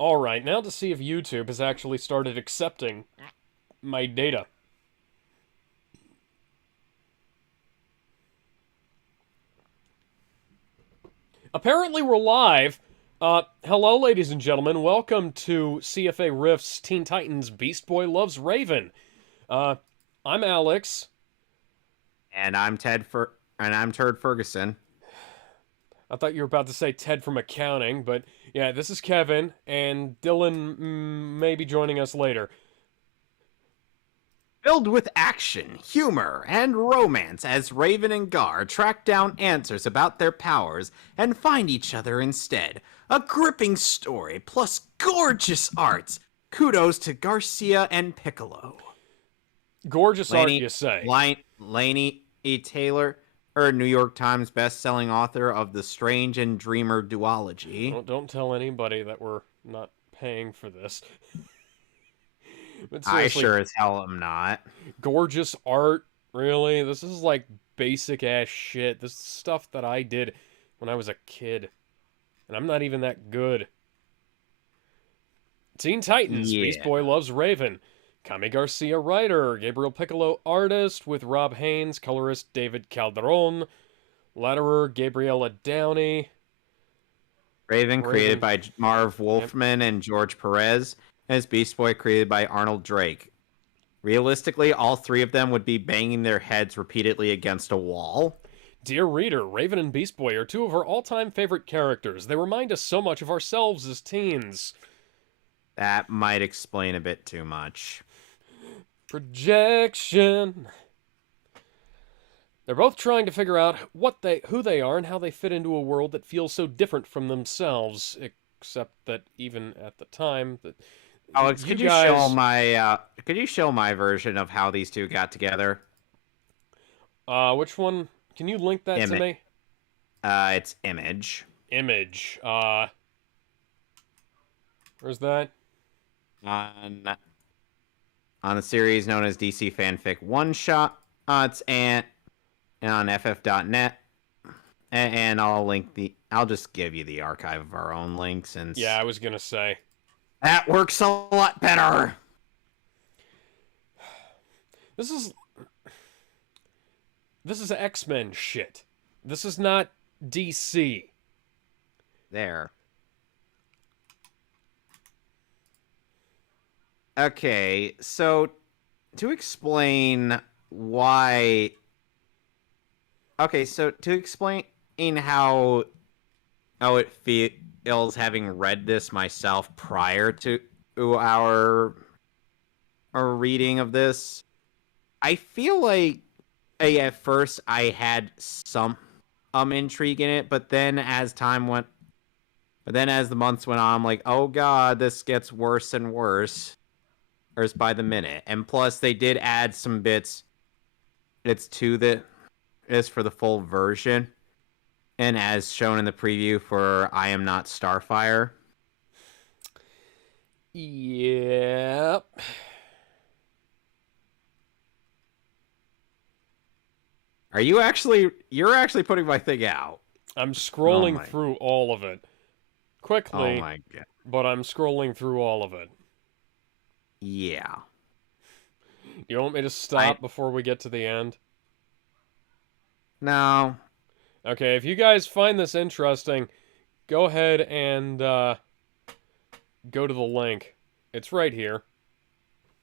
Alright, now to see if YouTube has actually started accepting my data. Apparently we're live. Hello, ladies and gentlemen. Welcome to CFA Riffs Teen Titans Beast Boy Loves Raven. Uh, I'm Alex. And I'm Turd Ferguson. I thought you were about to say Ted from accounting, but yeah, this is Kevin, and Dylan may be joining us later. Filled with action, humor, and romance as Raven and Gar track down answers about their powers and find each other instead. A gripping story plus gorgeous arts. Kudos to Garcia and Piccolo. Gorgeous art, Laney, you say? Laney E. Taylor, New York Times best-selling author of The Strange and Dreamer duology. Well, don't tell anybody that we're not paying for this. But I sure as hell am not. Gorgeous art, really? This is like basic ass shit. This is stuff that I did when I was a kid. And I'm not even that good. Teen Titans, Yeah. Beast Boy Loves Raven. Kami Garcia writer, Gabriel Piccolo artist, with Rob Haynes, colorist David Calderon, letterer Gabriella Downey. Raven created by Marv Wolfman and George Perez, as Beast Boy created by Arnold Drake. Realistically, all three of them would be banging their heads repeatedly against a wall. Dear reader, Raven and Beast Boy are two of our all-time favorite characters. They remind us so much of ourselves as teens. That might explain a bit too much. Projection. They're both trying to figure out who they are and how they fit into a world that feels so different from themselves, except that even at the time that Alex, could you show my version of how these two got together? Which one? Can you link that to me? It's Image. Image. Where's that? On a series known as DC Fanfic One Shot. It's and on FF.net. And I'll just give you the archive of our own link since. Yeah, I was gonna say. That works a lot better. This is X-Men shit. This is not DC. There. Okay, so to explain why... Okay, so to explain how it feels having read this myself prior to our reading of this, I feel like at first I had some intrigue in it, but then as the months went on, I'm like, oh god, this gets worse and worse. Or by the minute. And plus they did add some bits is for the full version. And as shown in the preview for I Am Not Starfire. Yep. You're actually putting my thing out. I'm scrolling through all of it. Quickly. Oh my god. But I'm scrolling through all of it. Yeah. You want me to stop before we get to the end? No. Okay, if you guys find this interesting, go ahead and go to the link. It's right here.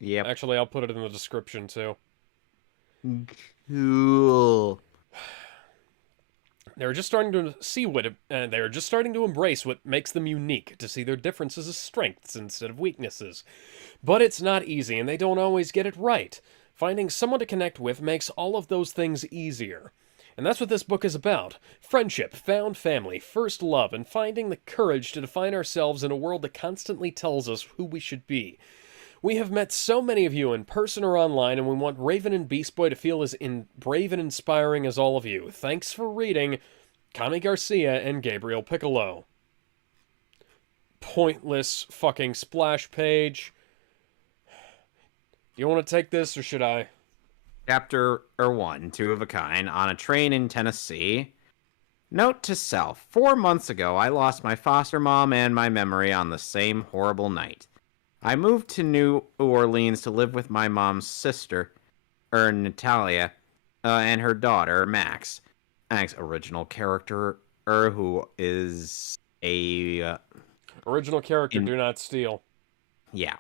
Yep. Actually, I'll put it in the description too. Cool. They're just starting to they're just starting to embrace what makes them unique, to see their differences as strengths instead of weaknesses. But it's not easy, and they don't always get it right. Finding someone to connect with makes all of those things easier. And that's what this book is about. Friendship, found family, first love, and finding the courage to define ourselves in a world that constantly tells us who we should be. We have met so many of you in person or online, and we want Raven and Beast Boy to feel as brave and inspiring as all of you. Thanks for reading Kami Garcia and Gabriel Piccolo. Pointless fucking splash page. Do you want to take this, or should I? Chapter 1, Two of a Kind. On a train in Tennessee, Note to self, 4 months ago, I lost my foster mom and my memory on the same horrible night. I moved to New Orleans to live with my mom's sister, Natalia, and her daughter, Max. Max, original character, who is a... Original character, do not steal. yeah.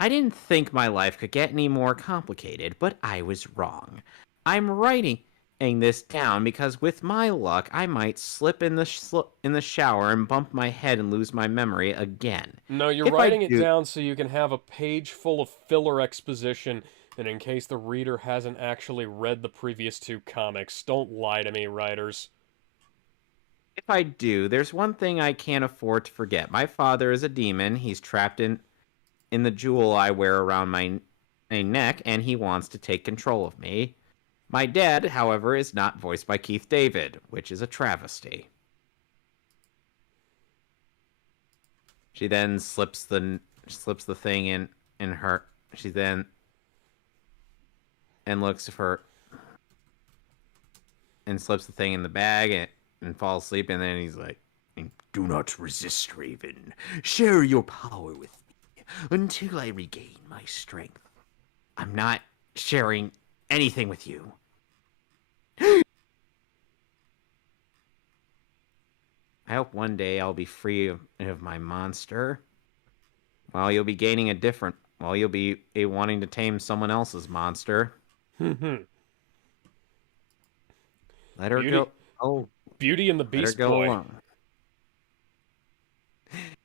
I didn't think my life could get any more complicated, but I was wrong. I'm writing this down because with my luck, I might slip in the shower and bump my head and lose my memory again. No, you're writing it down so you can have a page full of filler exposition, and in case the reader hasn't actually read the previous 2 comics. Don't lie to me, writers. If I do, there's one thing I can't afford to forget. My father is a demon. He's trapped in the jewel I wear around my neck, and he wants to take control of me. My dad, however, is not voiced by Keith David, which is a travesty. She then slips the thing in her. She then looks for and slips the thing in the bag and falls asleep. And then he's like, "Do not resist, Raven. Share your power with me until I regain my strength." I'm not sharing anything with you. I hope one day I'll be free of my monster. While you'll be gaining a different... While you'll be wanting to tame someone else's monster. Let her go... Oh. Beauty and the Beast Boy. Alone.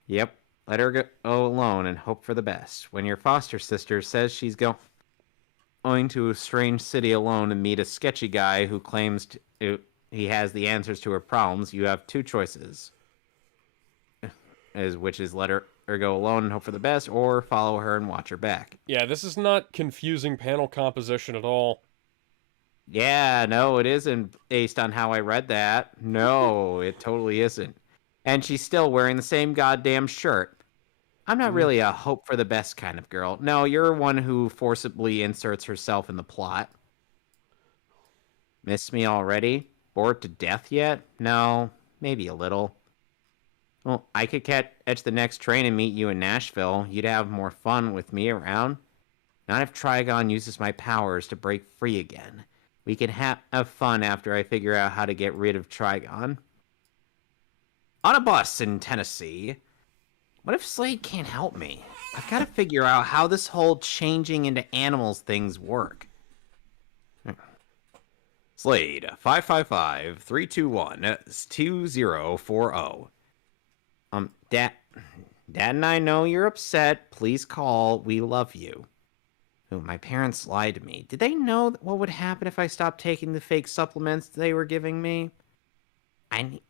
Yep. Let her go alone and hope for the best. When your foster sister says she's going to a strange city alone and meet a sketchy guy who claims he has the answers to her problems, you have 2 choices. Which is let her go alone and hope for the best, or follow her and watch her back. Yeah, this is not confusing panel composition at all. Yeah, no, it isn't based on how I read that. No, it totally isn't. And she's still wearing the same goddamn shirt. I'm not really a hope for the best kind of girl. No, you're one who forcibly inserts herself in the plot. Miss me already? Bored to death yet? No, maybe a little. Well, I could catch the next train and meet you in Nashville. You'd have more fun with me around. Not if Trigon uses my powers to break free again. We can have fun after I figure out how to get rid of Trigon. On a bus in Tennessee. What if Slade can't help me? I've got to figure out how this whole changing into animals things work. Slade, 555-321-2040. Dad and I know you're upset. Please call. We love you. Ooh, my parents lied to me. Did they know what would happen if I stopped taking the fake supplements they were giving me? I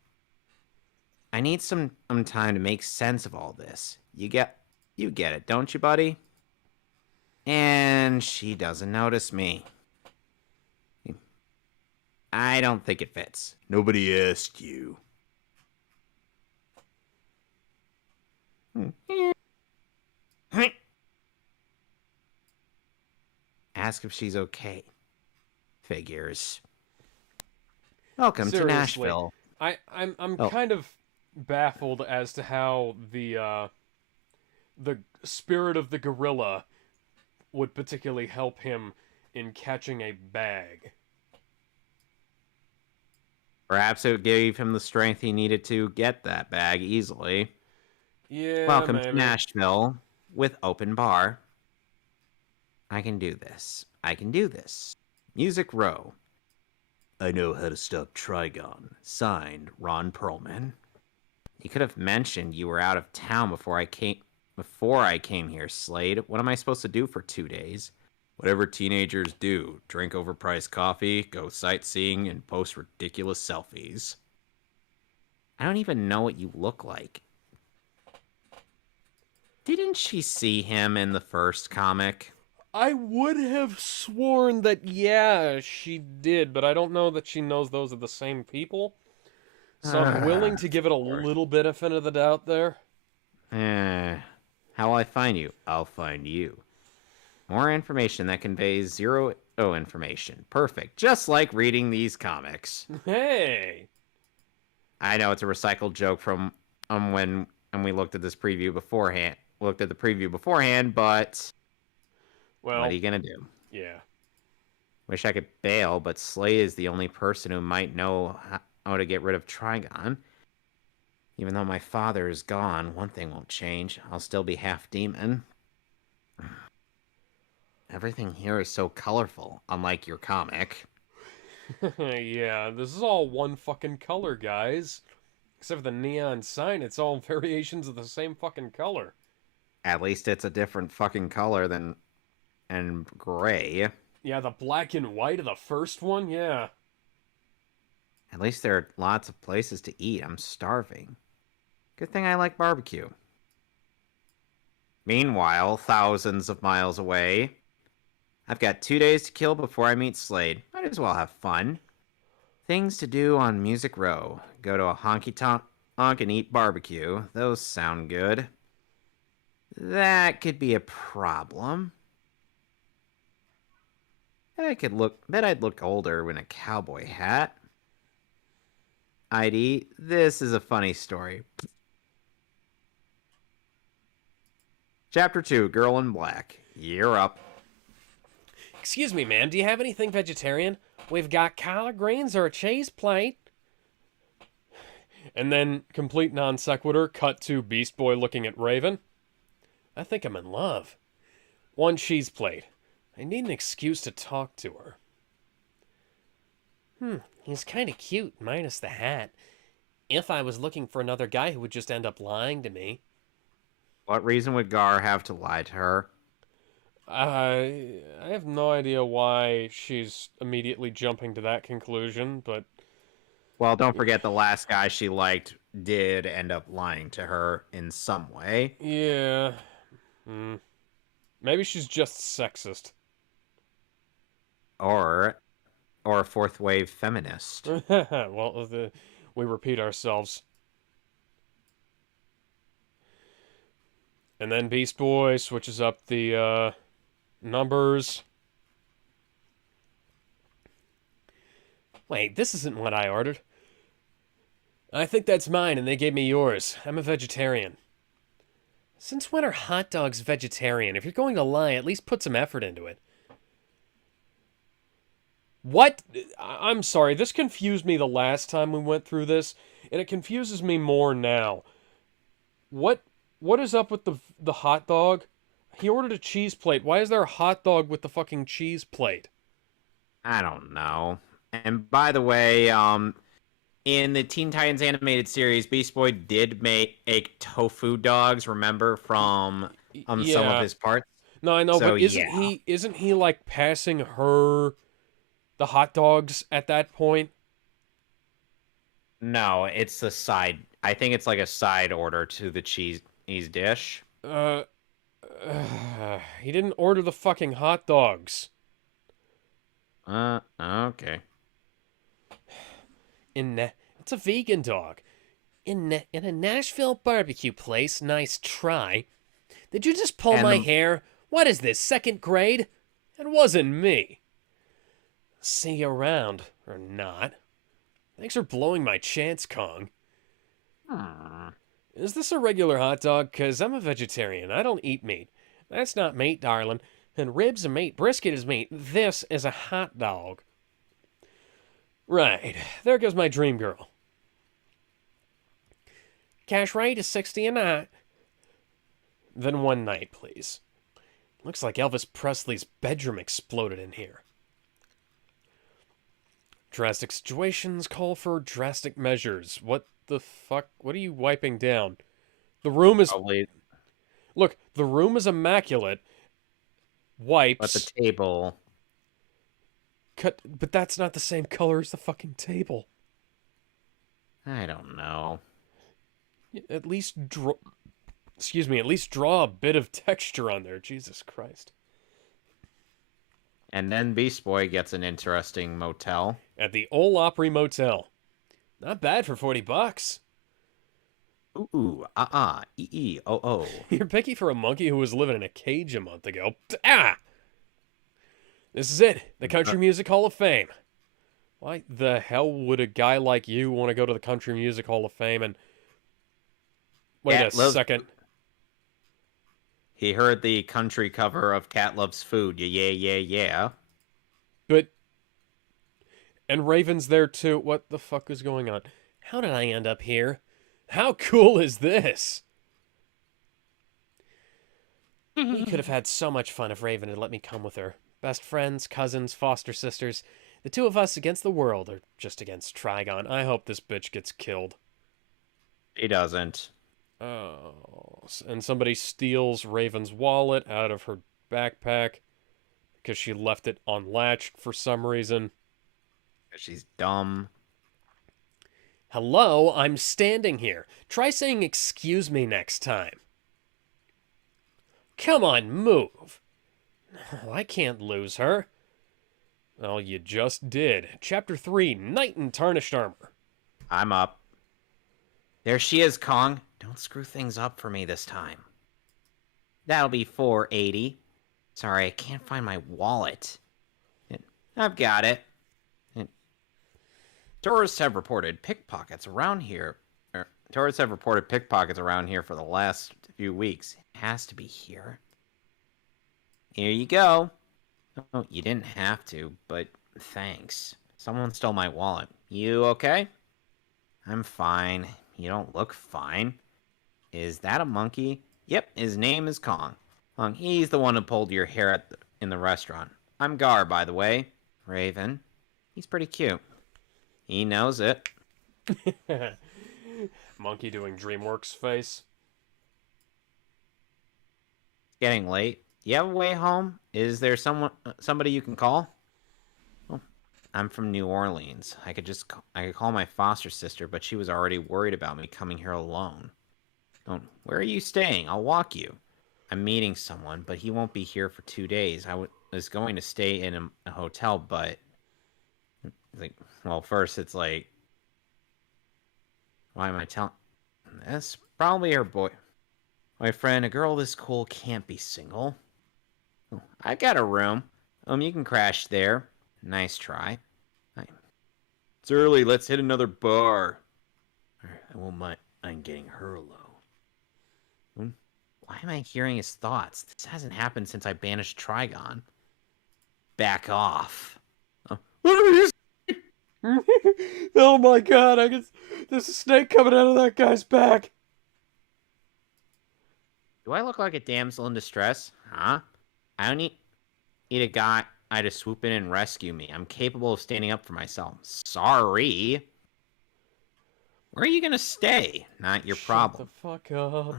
need some time to make sense of all this. You get it, don't you, buddy? And she doesn't notice me. I don't think it fits. Nobody asked you. Ask if she's okay. Figures. Welcome Seriously, to Nashville. I'm kind of baffled as to how the spirit of the gorilla would particularly help him in catching a bag. Perhaps it gave him the strength he needed to get that bag easily. Yeah, Welcome to Nashville with open bar. I can do this. I can do this. Music Row. I know how to stop Trigon. Signed, Ron Perlman. You could have mentioned you were out of town before I came here, Slade. What am I supposed to do for 2 days? Whatever teenagers do. Drink overpriced coffee, go sightseeing, and post ridiculous selfies. I don't even know what you look like. Didn't she see him in the first comic? I would have sworn that, yeah, she did, but I don't know that she knows those are the same people. So I'm willing to give it a little benefit of the doubt there. How will I find you? I'll find you. More information that conveys zero information. Perfect. Just like reading these comics. Hey! I know it's a recycled joke from when we looked at this preview beforehand. Looked at the preview beforehand, but what are Well, you gonna do? yeah. Wish I could bail, but Slade is the only person who might know how to get rid of Trigon. Even though my father is gone, one thing won't change. I'll still be half demon. Everything here is so colorful, unlike your comic. Yeah, this is all one fucking color, guys. Except for the neon sign, it's all variations of the same fucking color. At least it's a different fucking color than and gray. Yeah, the black and white of the first one, yeah. At least there are lots of places to eat. I'm starving. Good thing I like barbecue. Meanwhile, thousands of miles away, I've got 2 days to kill before I meet Slade. Might as well have fun. Things to do on Music Row. Go to a honky-tonk and eat barbecue. Those sound good. That could be a problem. Bet I'd look older in a cowboy hat. ID, this is a funny story. Chapter 2, Girl in Black. You're up. Excuse me, ma'am, do you have anything vegetarian? We've got collard greens or a cheese plate. And then, complete non sequitur, cut to Beast Boy looking at Raven. I think I'm in love. One cheese plate. I need an excuse to talk to her. He's kind of cute, minus the hat. If I was looking for another guy who would just end up lying to me. What reason would Gar have to lie to her? I have no idea why she's immediately jumping to that conclusion, but... Well, don't forget the last guy she liked did end up lying to her in some way. Yeah. Maybe she's just sexist. Or a fourth wave feminist. Well, we repeat ourselves. And then Beast Boy switches up the numbers. Wait, this isn't what I ordered. I think that's mine, and they gave me yours. I'm a vegetarian. Since when are hot dogs vegetarian? If you're going to lie, at least put some effort into it. What? I'm sorry, this confused me the last time we went through this, and it confuses me more now. What is up with the hot dog? He ordered a cheese plate. Why is there a hot dog with the fucking cheese plate? I don't know. And by the way, in the Teen Titans animated series, Beast Boy did make tofu dogs, remember, from some of his parts? No, I know, So, but isn't he like passing her the hot dogs at that point? No, it's the side. I think it's like a side order to the cheese dish. He didn't order the fucking hot dogs. Okay. It's a vegan dog. In a Nashville barbecue place, nice try. Did you just pull my hair? What is this, second grade? It wasn't me. See you around, or not. Thanks for blowing my chance, Kong. Is this a regular hot dog? 'Cause I'm a vegetarian. I don't eat meat. That's not meat, darling. And ribs are meat. Brisket is meat. This is a hot dog. Right. There goes my dream girl. Cash rate is $60 a night. Then one night, please. Looks like Elvis Presley's bedroom exploded in here. Drastic situations call for drastic measures. What the fuck? What are you wiping down? The room is... Probably. Look, the room is immaculate. Wipes. But the table... But that's not the same color as the fucking table. I don't know. At least draw... Excuse me, at least draw a bit of texture on there. Jesus Christ. And then Beast Boy gets an interesting motel. At the Old Opry Motel. Not bad for $40. Oh. You're picky for a monkey who was living in a cage a month ago. Ah! This is it. The Country Music Hall of Fame. Why the hell would a guy like you want to go to the Country Music Hall of Fame and... Wait a Cat loves. second. He heard the country cover of Cat Loves Food. Yeah, yeah, yeah, yeah. But... And Raven's there too. What the fuck is going on? How did I end up here? How cool is this? We could have had so much fun if Raven had let me come with her. Best friends, cousins, foster sisters. The two of us against the world, or just against Trigon. I hope this bitch gets killed. He doesn't. Oh, and somebody steals Raven's wallet out of her backpack because she left it unlatched for some reason. She's dumb. Hello, I'm standing here. Try saying excuse me next time. Come on, move. Oh, I can't lose her. Well, you just did. Chapter 3, Knight in Tarnished Armor. I'm up. There she is, Kong. Don't screw things up for me this time. That'll be 480. Sorry, I can't find my wallet. I've got it. Tourists have reported pickpockets around here. Tourists have reported pickpockets around here for the last few weeks. It has to be here. Here you go. Oh, you didn't have to, but thanks. Someone stole my wallet. You okay? I'm fine. You don't look fine. Is that a monkey? Yep, his name is Kong. Kong, he's the one who pulled your hair in the restaurant. I'm Gar, by the way. Raven. He's pretty cute. He knows it. Monkey doing DreamWorks face. It's getting late. You have a way home? Is there somebody you can call? Oh, I'm from New Orleans. I could call my foster sister, but she was already worried about me coming here alone. Where are you staying? I'll walk you. I'm meeting someone, but he won't be here for 2 days. I was going to stay in a hotel, but first it's like, why am I telling this? Probably her boyfriend. A girl this cool can't be single. Oh, I got a room. You can crash there. Nice try. It's early. Let's hit another bar. I won't mind getting her alone. Why am I hearing his thoughts? This hasn't happened since I banished Trigon. Back off. What are you? Oh my god, there's a snake coming out of that guy's back. Do I look like a damsel in distress? Huh? I don't need a guy to swoop in and rescue me. I'm capable of standing up for myself. Sorry. Where are you gonna stay? Not your problem. Shut the fuck up.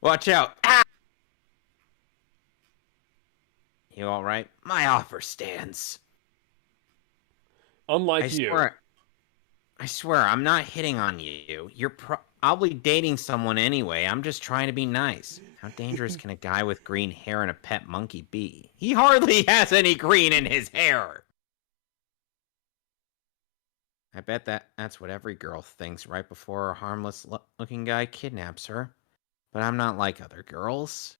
Watch out. Ah! You alright? My offer stands. Unlike you. I swear, I'm not hitting on you. You're probably dating someone anyway. I'm just trying to be nice. How dangerous can a guy with green hair and a pet monkey be? He hardly has any green in his hair. I bet that's what every girl thinks right before a harmless-looking guy kidnaps her. But I'm not like other girls.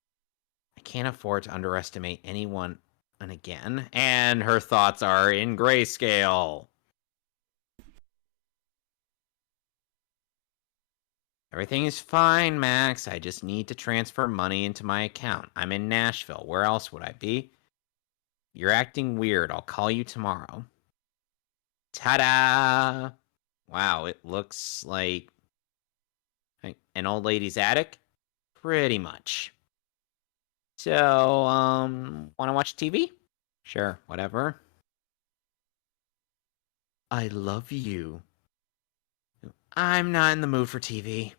I can't afford to underestimate anyone again. And her thoughts are in grayscale. Everything is fine, Max. I just need to transfer money into my account. I'm in Nashville. Where else would I be? You're acting weird. I'll call you tomorrow. Ta-da! Wow, it looks like an old lady's attic? Pretty much. So, wanna watch TV? Sure, whatever. I love you. I'm not in the mood for TV.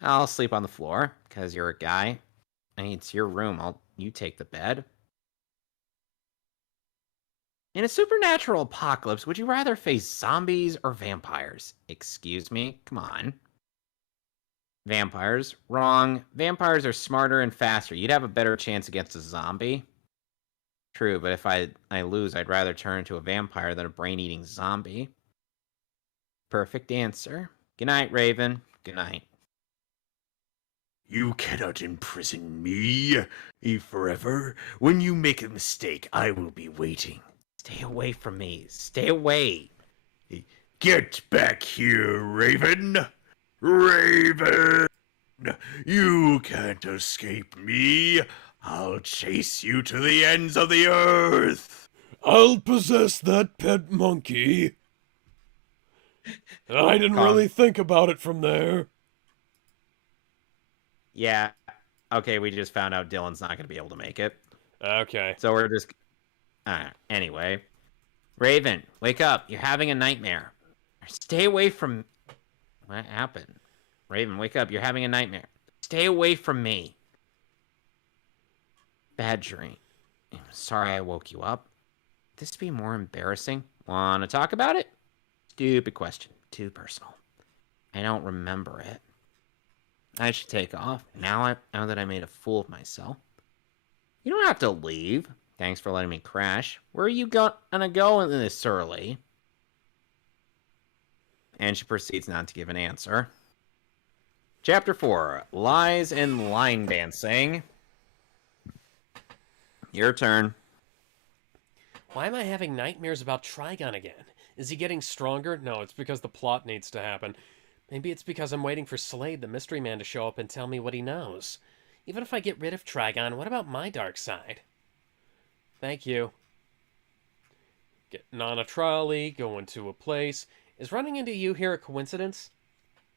I'll sleep on the floor, because you're a guy. I mean, it's your room. You take the bed. In a supernatural apocalypse, would you rather face zombies or vampires? Excuse me? Come on. Vampires. Wrong. Vampires are smarter and faster. You'd have a better chance against a zombie. True, but if I lose, I'd rather turn into a vampire than a brain-eating zombie. Perfect answer. Good night, Raven. Good night. You cannot imprison me forever. When you make a mistake, I will be waiting. Stay away from me. Stay away. Get back here, Raven! Raven! You can't escape me. I'll chase you to the ends of the earth. I'll possess that pet monkey. I didn't really think about it from there. Yeah. Okay, we just found out Dylan's not going to be able to make it. Okay. So we're just... anyway. Raven, wake up. You're having a nightmare. Stay away from... What happened? Raven, wake up. You're having a nightmare. Stay away from me. Bad dream. I'm sorry I woke you up. Would this be more embarrassing? Want to talk about it? Stupid question. Too personal. I don't remember it. I should take off. Now that I made a fool of myself. You don't have to leave. Thanks for letting me crash. Where are you gonna go this early? And she proceeds not to give an answer. Chapter 4. Lies and Line Dancing. Your turn. Why am I having nightmares about Trigon again? Is he getting stronger? No, it's because the plot needs to happen. Maybe it's because I'm waiting for Slade, the mystery man, to show up and tell me what he knows. Even if I get rid of Trigon, what about my dark side? Thank you. Getting on a trolley, going to a place. Is running into you here a coincidence?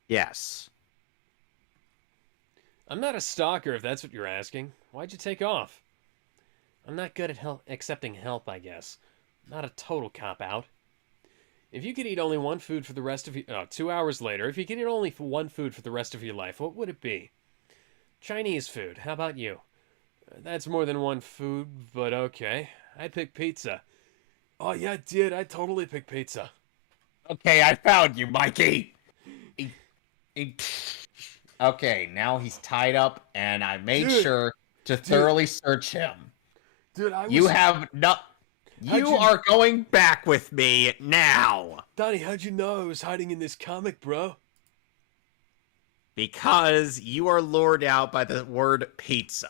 Yes. I'm not a stalker, if that's what you're asking. Why'd you take off? I'm not good at accepting help, I guess. Not a total cop-out. If you could eat only one food for the rest of your... 2 hours later, if you could eat only one food for the rest of your life, what would it be? Chinese food. How about you? That's more than one food, but okay. I'd pick pizza. Oh, yeah, I did. I'd totally pick pizza. Okay, I found you, Mikey. Okay, now he's tied up, and I made sure to thoroughly search him. Dude, You have not... You are going back with me now. Donnie, how'd you know I was hiding in this comic, bro? Because you are lured out by the word pizza.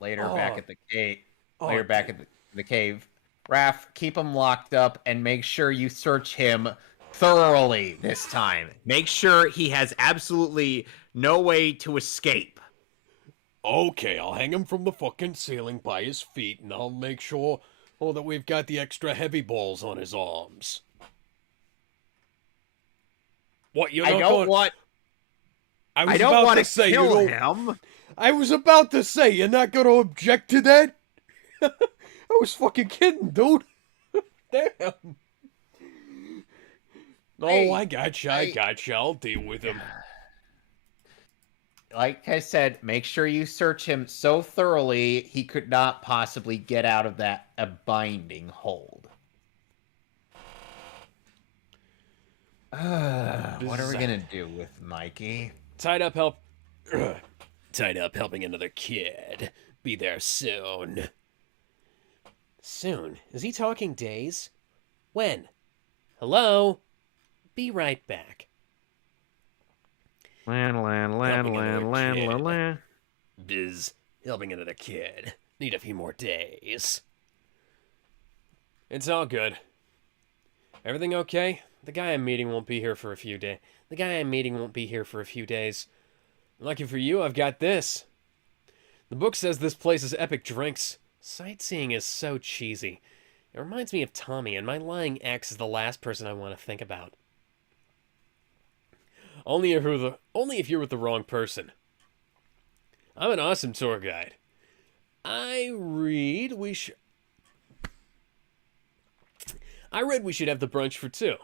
Later, back at the cave. Back at the cave. Raph, keep him locked up and make sure you search him thoroughly this time. Make sure he has absolutely no way to escape. Okay, I'll hang him from the fucking ceiling by his feet, and I'll make sure that we've got the extra heavy balls on his arms. What, you're not going... I don't want to kill him. I was about to say, you're not going to object to that? I was fucking kidding, dude. Damn. Oh, I gotcha. I'll deal with him. Like I said, make sure you search him so thoroughly he could not possibly get out of that binding hold. What are we gonna do with Mikey? Tied up helping another kid. Be there soon. Soon? Is he talking days? When? Hello? Be right back. Land. Biz, helping another kid. Need a few more days. It's all good. Everything okay? The guy I'm meeting won't be here for a few days. Lucky for you, I've got this. The book says this place is epic drinks. Sightseeing is so cheesy. It reminds me of Tommy, and my lying ex is the last person I want to think about. Only if you're with the wrong person. I'm an awesome tour guide. I read we should have the brunch for two.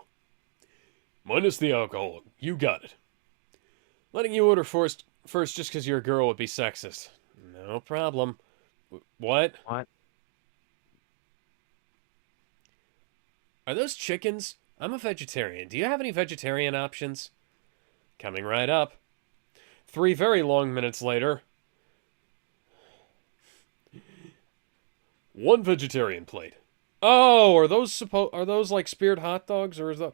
Minus the alcohol. You got it. Letting you order first just because you're a girl would be sexist. No problem. What? What? Are those chickens? I'm a vegetarian. Do you have any vegetarian options? Coming right up. 3 very long minutes later. 1 vegetarian plate. Oh, are those like speared hot dogs, or is that...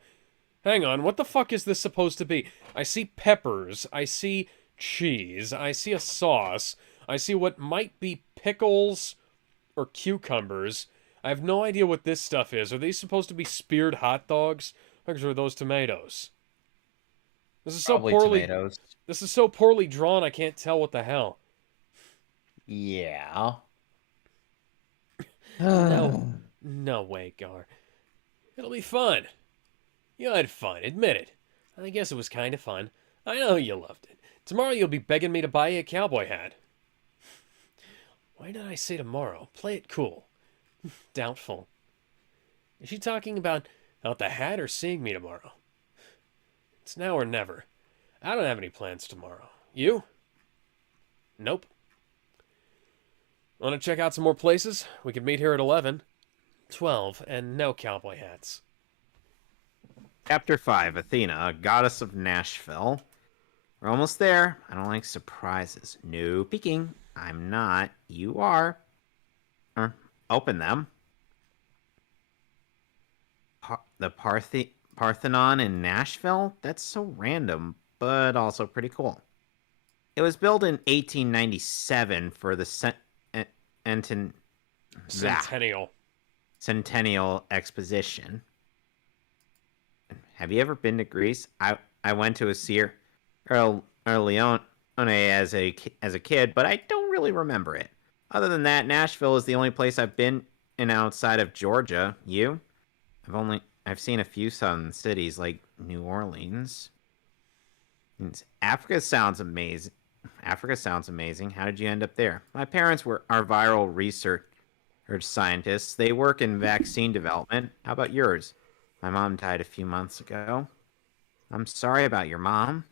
Hang on, what the fuck is this supposed to be? I see peppers, I see cheese, I see a sauce, I see what might be pickles or cucumbers. I have no idea what this stuff is. Are these supposed to be speared hot dogs? Or are those tomatoes? This is so Probably poorly. tomatoes. This is so poorly drawn. I can't tell what the hell. Yeah. No, no way, Gar. It'll be fun. You had fun. Admit it. I guess it was kind of fun. I know you loved it. Tomorrow you'll be begging me to buy you a cowboy hat. Why did I say tomorrow? Play it cool. Doubtful. Is she talking about the hat or seeing me tomorrow? It's now or never. I don't have any plans tomorrow. You? Nope. Want to check out some more places? We could meet here at 11, 12, and no cowboy hats. Chapter 5, Athena, goddess of Nashville. We're almost there. I don't like surprises. No peeking. I'm not. You are. Open them. The Parthenon in Nashville? That's so random, but also pretty cool. It was built in 1897 for the Centennial Exposition. Have you ever been to Greece? I went to a Sierra Leone as a kid, but I don't really remember it. Other than that, Nashville is the only place I've been in outside of Georgia. You? I've seen a few southern cities like New Orleans. Africa sounds amazing. How did you end up there? My parents are viral research scientists. They work in vaccine development. How about yours? My mom died a few months ago. I'm sorry about your mom.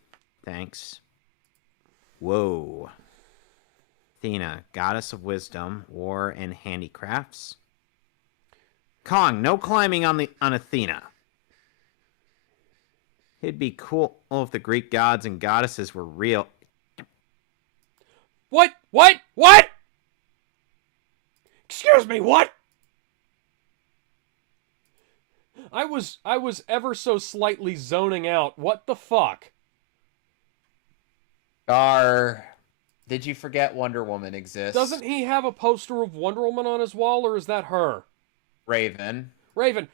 Thanks. Whoa. Athena, goddess of wisdom, war, and handicrafts. Kong, no climbing on Athena. It'd be cool if the Greek gods and goddesses were real. What? What? What? Excuse me, what? I was ever so slightly zoning out. What the fuck? Did you forget Wonder Woman exists? Doesn't he have a poster of Wonder Woman on his wall, or is that her? Raven. Raven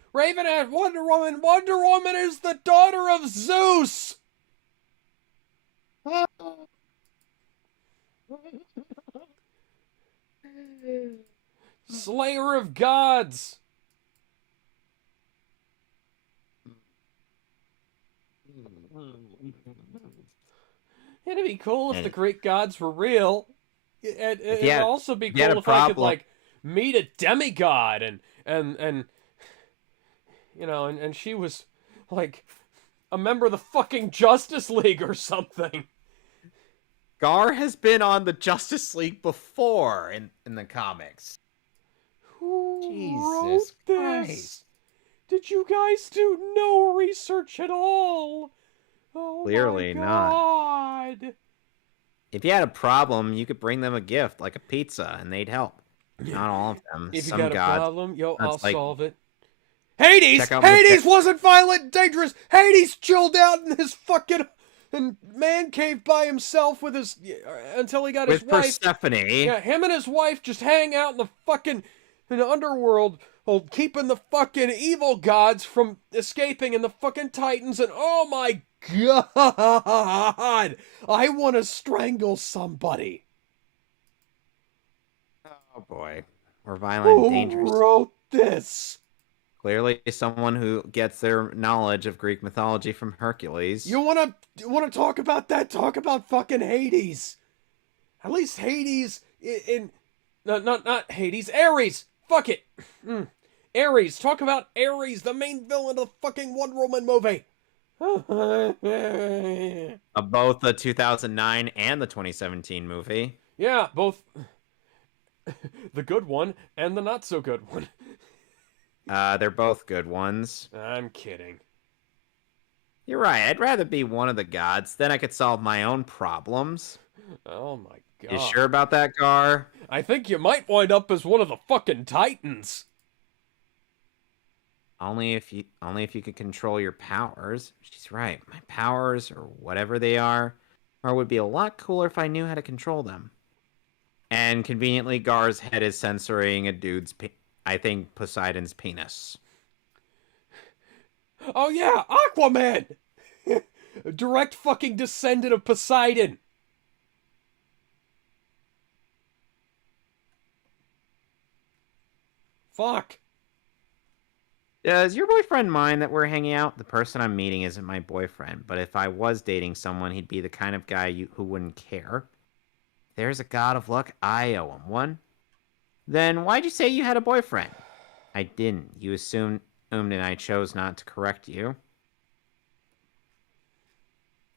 had Wonder Woman. Wonder Woman is the daughter of Zeus. Slayer of gods. It'd be cool if the Greek gods were real. It'd also be cool if I could like meet a demigod and you know, and she was like a member of the fucking Justice League or something. Gar has been on the Justice League before in the comics. Who Jesus wrote this? Christ. Did you guys do no research at all? Oh, Clearly my not. God. If you had a problem, you could bring them a gift, like a pizza, and they'd help. Not all of them. If you Some got a gods, problem, yo, I'll like- solve it. Hades! Check out Hades wasn't violent and dangerous! Hades chilled out in his fucking man cave by himself with his until he got his with wife. Persephone. Yeah, him and his wife just hang out in the fucking underworld, keeping the fucking evil gods from escaping and the fucking titans. And oh my God, I want to strangle somebody. Oh boy, we're violent and dangerous. Who wrote this? Clearly, someone who gets their knowledge of Greek mythology from Hercules. You wanna talk about that? Talk about fucking Hades. At least Hades not Hades. Ares. Fuck it. Ares. Talk about Ares, the main villain of the fucking Wonder Woman movie. Of both the 2009 and the 2017 movie. Yeah, both the good one and the not so good one. They're both good ones. I'm kidding. You're right. I'd rather be one of the gods. Then I could solve my own problems. Oh my God. You sure about that, Gar? I think you might wind up as one of the fucking Titans. Only if you could control your powers. She's right. My powers, or whatever they are, would be a lot cooler if I knew how to control them. And conveniently, Gar's head is censoring a dude's I think Poseidon's penis. Oh yeah, Aquaman! Direct fucking descendant of Poseidon. Fuck. Does your boyfriend mind that we're hanging out? The person I'm meeting isn't my boyfriend, but if I was dating someone, he'd be the kind of guy who wouldn't care. There's a god of luck, I owe him one. Then why'd you say you had a boyfriend? I didn't. You assumed and I chose not to correct you.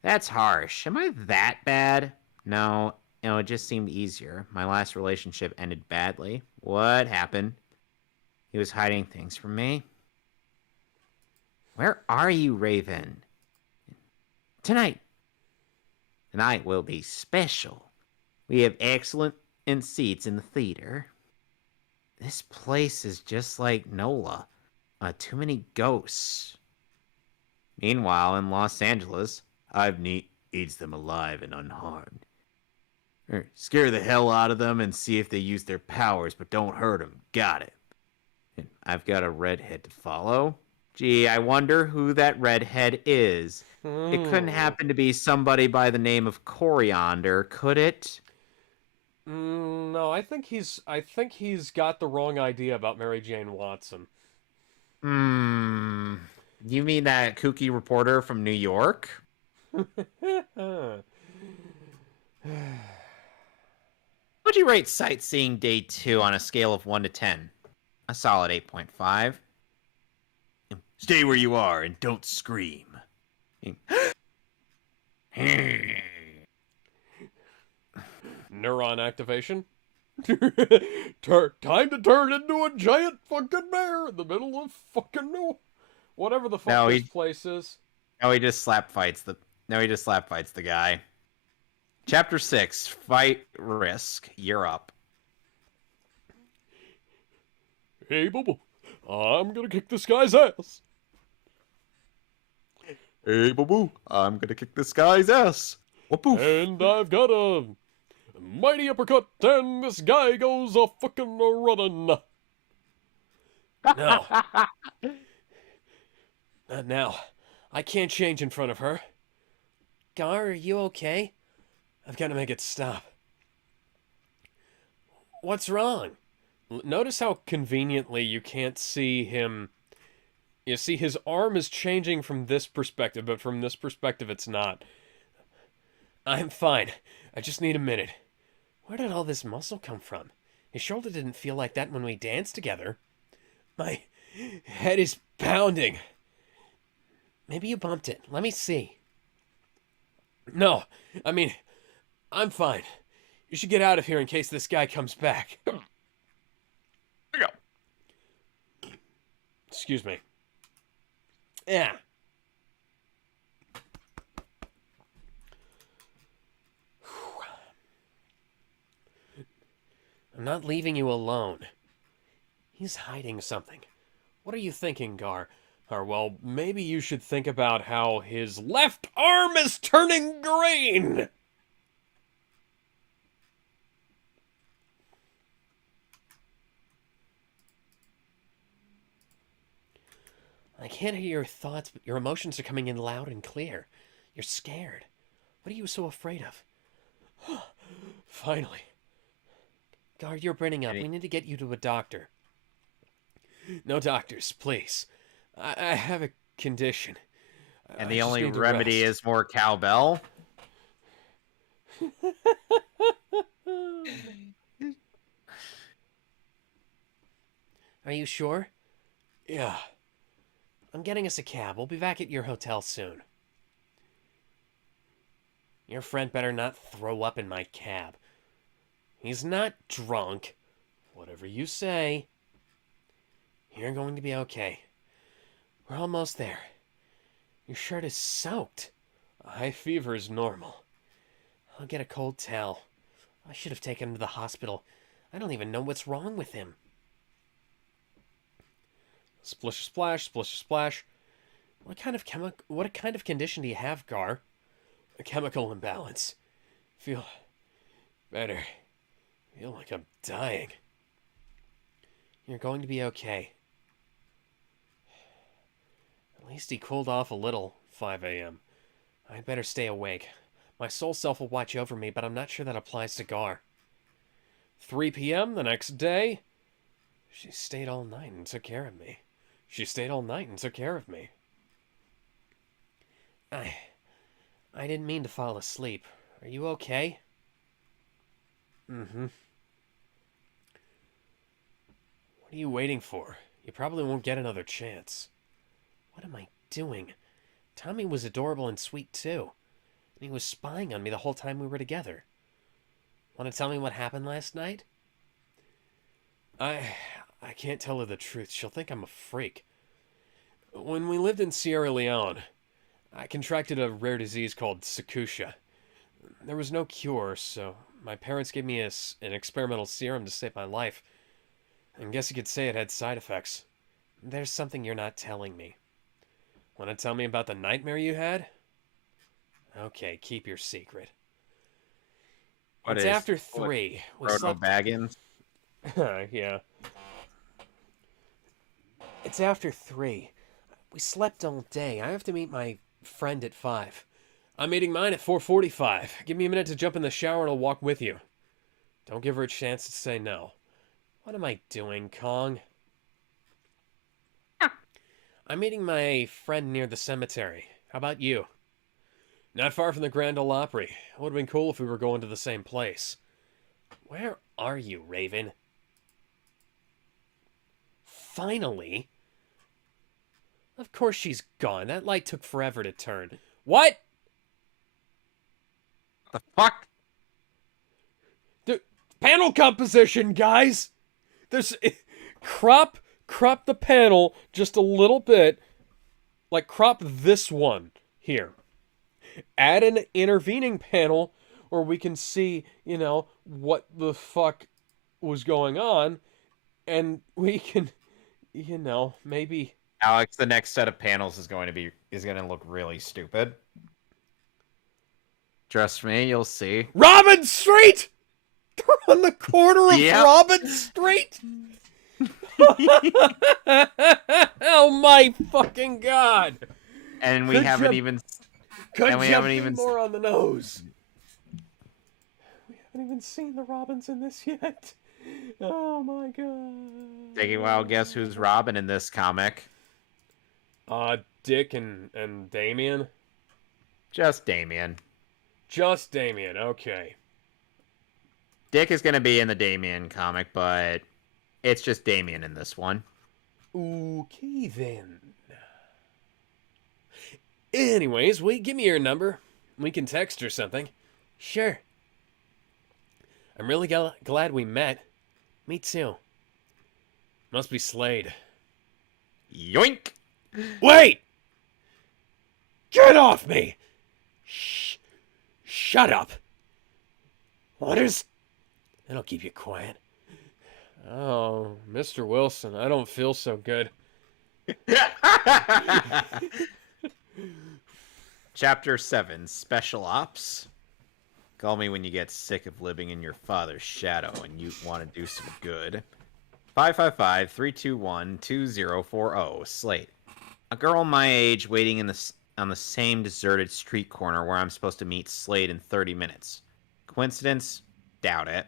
That's harsh. Am I that bad? No, it just seemed easier. My last relationship ended badly. What happened? He was hiding things from me. Where are you, Raven? Tonight. Tonight will be special. We have excellent seats in the theater. This place is just like NOLA. Too many ghosts. Meanwhile, in Los Angeles, Ivney eats them alive and unharmed. Scare the hell out of them and see if they use their powers, but don't hurt them. Got it. And I've got a redhead to follow. Gee, I wonder who that redhead is. It couldn't happen to be somebody by the name of Coriander, could it? No, I think he's got the wrong idea about Mary Jane Watson. You mean that kooky reporter from New York? Would you rate Sightseeing Day 2 on a scale of 1 to 10? A solid 8.5. Stay where you are and don't scream. Neuron activation. Time to turn into a giant fucking bear in the middle of fucking whatever the fuck this place is. No, he just slap fights the guy. Chapter 6, Fight Risk. You're up. Hey, Bubba, I'm gonna kick this guy's ass. Hey, boo-boo, I'm gonna kick this guy's ass. Whoop-oof. And I've got a mighty uppercut, and this guy goes a fucking running. No. Not now. I can't change in front of her. Gar, are you okay? I've got to make it stop. What's wrong? Notice how conveniently you can't see him. You see, his arm is changing from this perspective, but from this perspective, it's not. I'm fine. I just need a minute. Where did all this muscle come from? His shoulder didn't feel like that when we danced together. My head is pounding. Maybe you bumped it. Let me see. No, I mean, I'm fine. You should get out of here in case this guy comes back. Excuse me. Yeah. I'm not leaving you alone. He's hiding something. What are you thinking, Gar? Or, well, maybe you should think about how his left arm is turning green! I can't hear your thoughts, but your emotions are coming in loud and clear. You're scared. What are you so afraid of? Finally. Gar, you're burning up. We need to get you to a doctor. No doctors, please. I have a condition. And the only remedy is more cowbell? Are you sure? Yeah. I'm getting us a cab. We'll be back at your hotel soon. Your friend better not throw up in my cab. He's not drunk. Whatever you say. You're going to be okay. We're almost there. Your shirt is soaked. A high fever is normal. I'll get a cold towel. I should have taken him to the hospital. I don't even know what's wrong with him. Splish splash, splish splash. What kind of condition do you have, Gar? A chemical imbalance. Feel better. Feel like I'm dying. You're going to be okay. At least he cooled off a little, 5 a.m. I'd better stay awake. My soul self will watch over me, but I'm not sure that applies to Gar. 3 p.m. the next day. She stayed all night and took care of me. She stayed all night and took care of me. I didn't mean to fall asleep. Are you okay? Mm-hmm. What are you waiting for? You probably won't get another chance. What am I doing? Tommy was adorable and sweet too. And he was spying on me the whole time we were together. Want to tell me what happened last night? I can't tell her the truth. She'll think I'm a freak. When we lived in Sierra Leone, I contracted a rare disease called Sakusha. There was no cure, so my parents gave me an experimental serum to save my life. I guess you could say it had side effects. There's something you're not telling me. Want to tell me about the nightmare you had? Okay, keep your secret. It's after 3. We Frodo slept... Baggins? Yeah. It's after 3. We slept all day. I have to meet my friend at 5. I'm meeting mine at 4:45. Give me a minute to jump in the shower and I'll walk with you. Don't give her a chance to say no. What am I doing, Kong? I'm meeting my friend near the cemetery. How about you? Not far from the Grand Ole Opry. It would have been cool if we were going to the same place. Where are you, Raven? Finally? Of course she's gone. That light took forever to turn. What? The fuck? Panel composition, guys! There's... Crop the panel just a little bit. Like, crop this one here. Add an intervening panel where we can see, you know, what the fuck was going on. And we can, you know, maybe... Alex, the next set of panels is going to look really stupid. Trust me, you'll see. Robin Street! They're on the corner of Robin Street? Oh my fucking god! And we haven't even more on the nose. We haven't even seen the Robins in this yet. Oh my god. Take a wild guess who's Robin in this comic. Dick and Damien? Just Damien. Just Damien, okay. Dick is going to be in the Damien comic, but it's just Damien in this one. Okay, then. Anyways, give me your number. We can text or something. Sure. I'm really glad we met. Me too. Must be Slade. Yoink! Wait! Get off me! Shut up! What is... That'll keep you quiet. Oh, Mr. Wilson, I don't feel so good. Chapter 7, Special Ops. Call me when you get sick of living in your father's shadow and you want to do some good. 555-321-2040, Slate. A girl my age waiting on the same deserted street corner where I'm supposed to meet Slade in 30 minutes. Coincidence? Doubt it.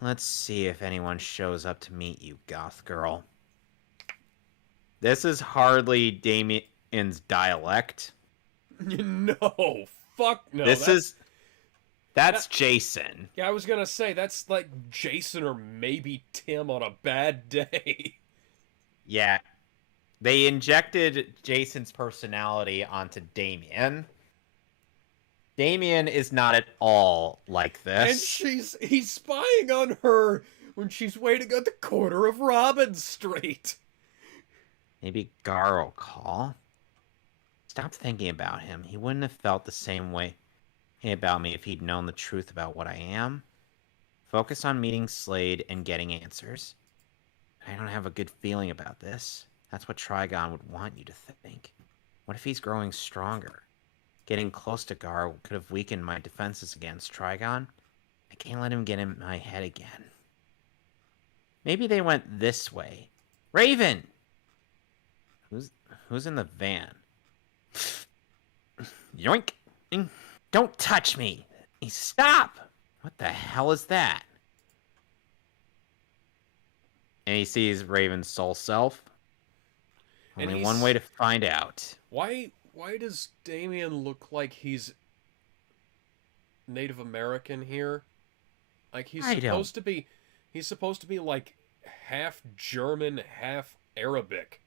Let's see if anyone shows up to meet you, goth girl. This is hardly Damien's dialect. No, fuck no. That's Jason. Yeah, I was gonna say, that's like Jason or maybe Tim on a bad day. Yeah. They injected Jason's personality onto Damien. Damien is not at all like this. And he's spying on her when she's waiting at the corner of Robin Street. Maybe Gar will call. Stop thinking about him. He wouldn't have felt the same way about me if he'd known the truth about what I am. Focus on meeting Slade and getting answers. I don't have a good feeling about this. That's what Trigon would want you to think. What if he's growing stronger? Getting close to Gar could have weakened my defenses against Trigon. I can't let him get in my head again. Maybe they went this way. Raven! Who's in the van? Yoink! Don't touch me! Stop! What the hell is that? And he sees Raven's soul self. And Only one way to find out. Why does Damien look like he's Native American here? Like he's supposed to be like half German, half Arabic.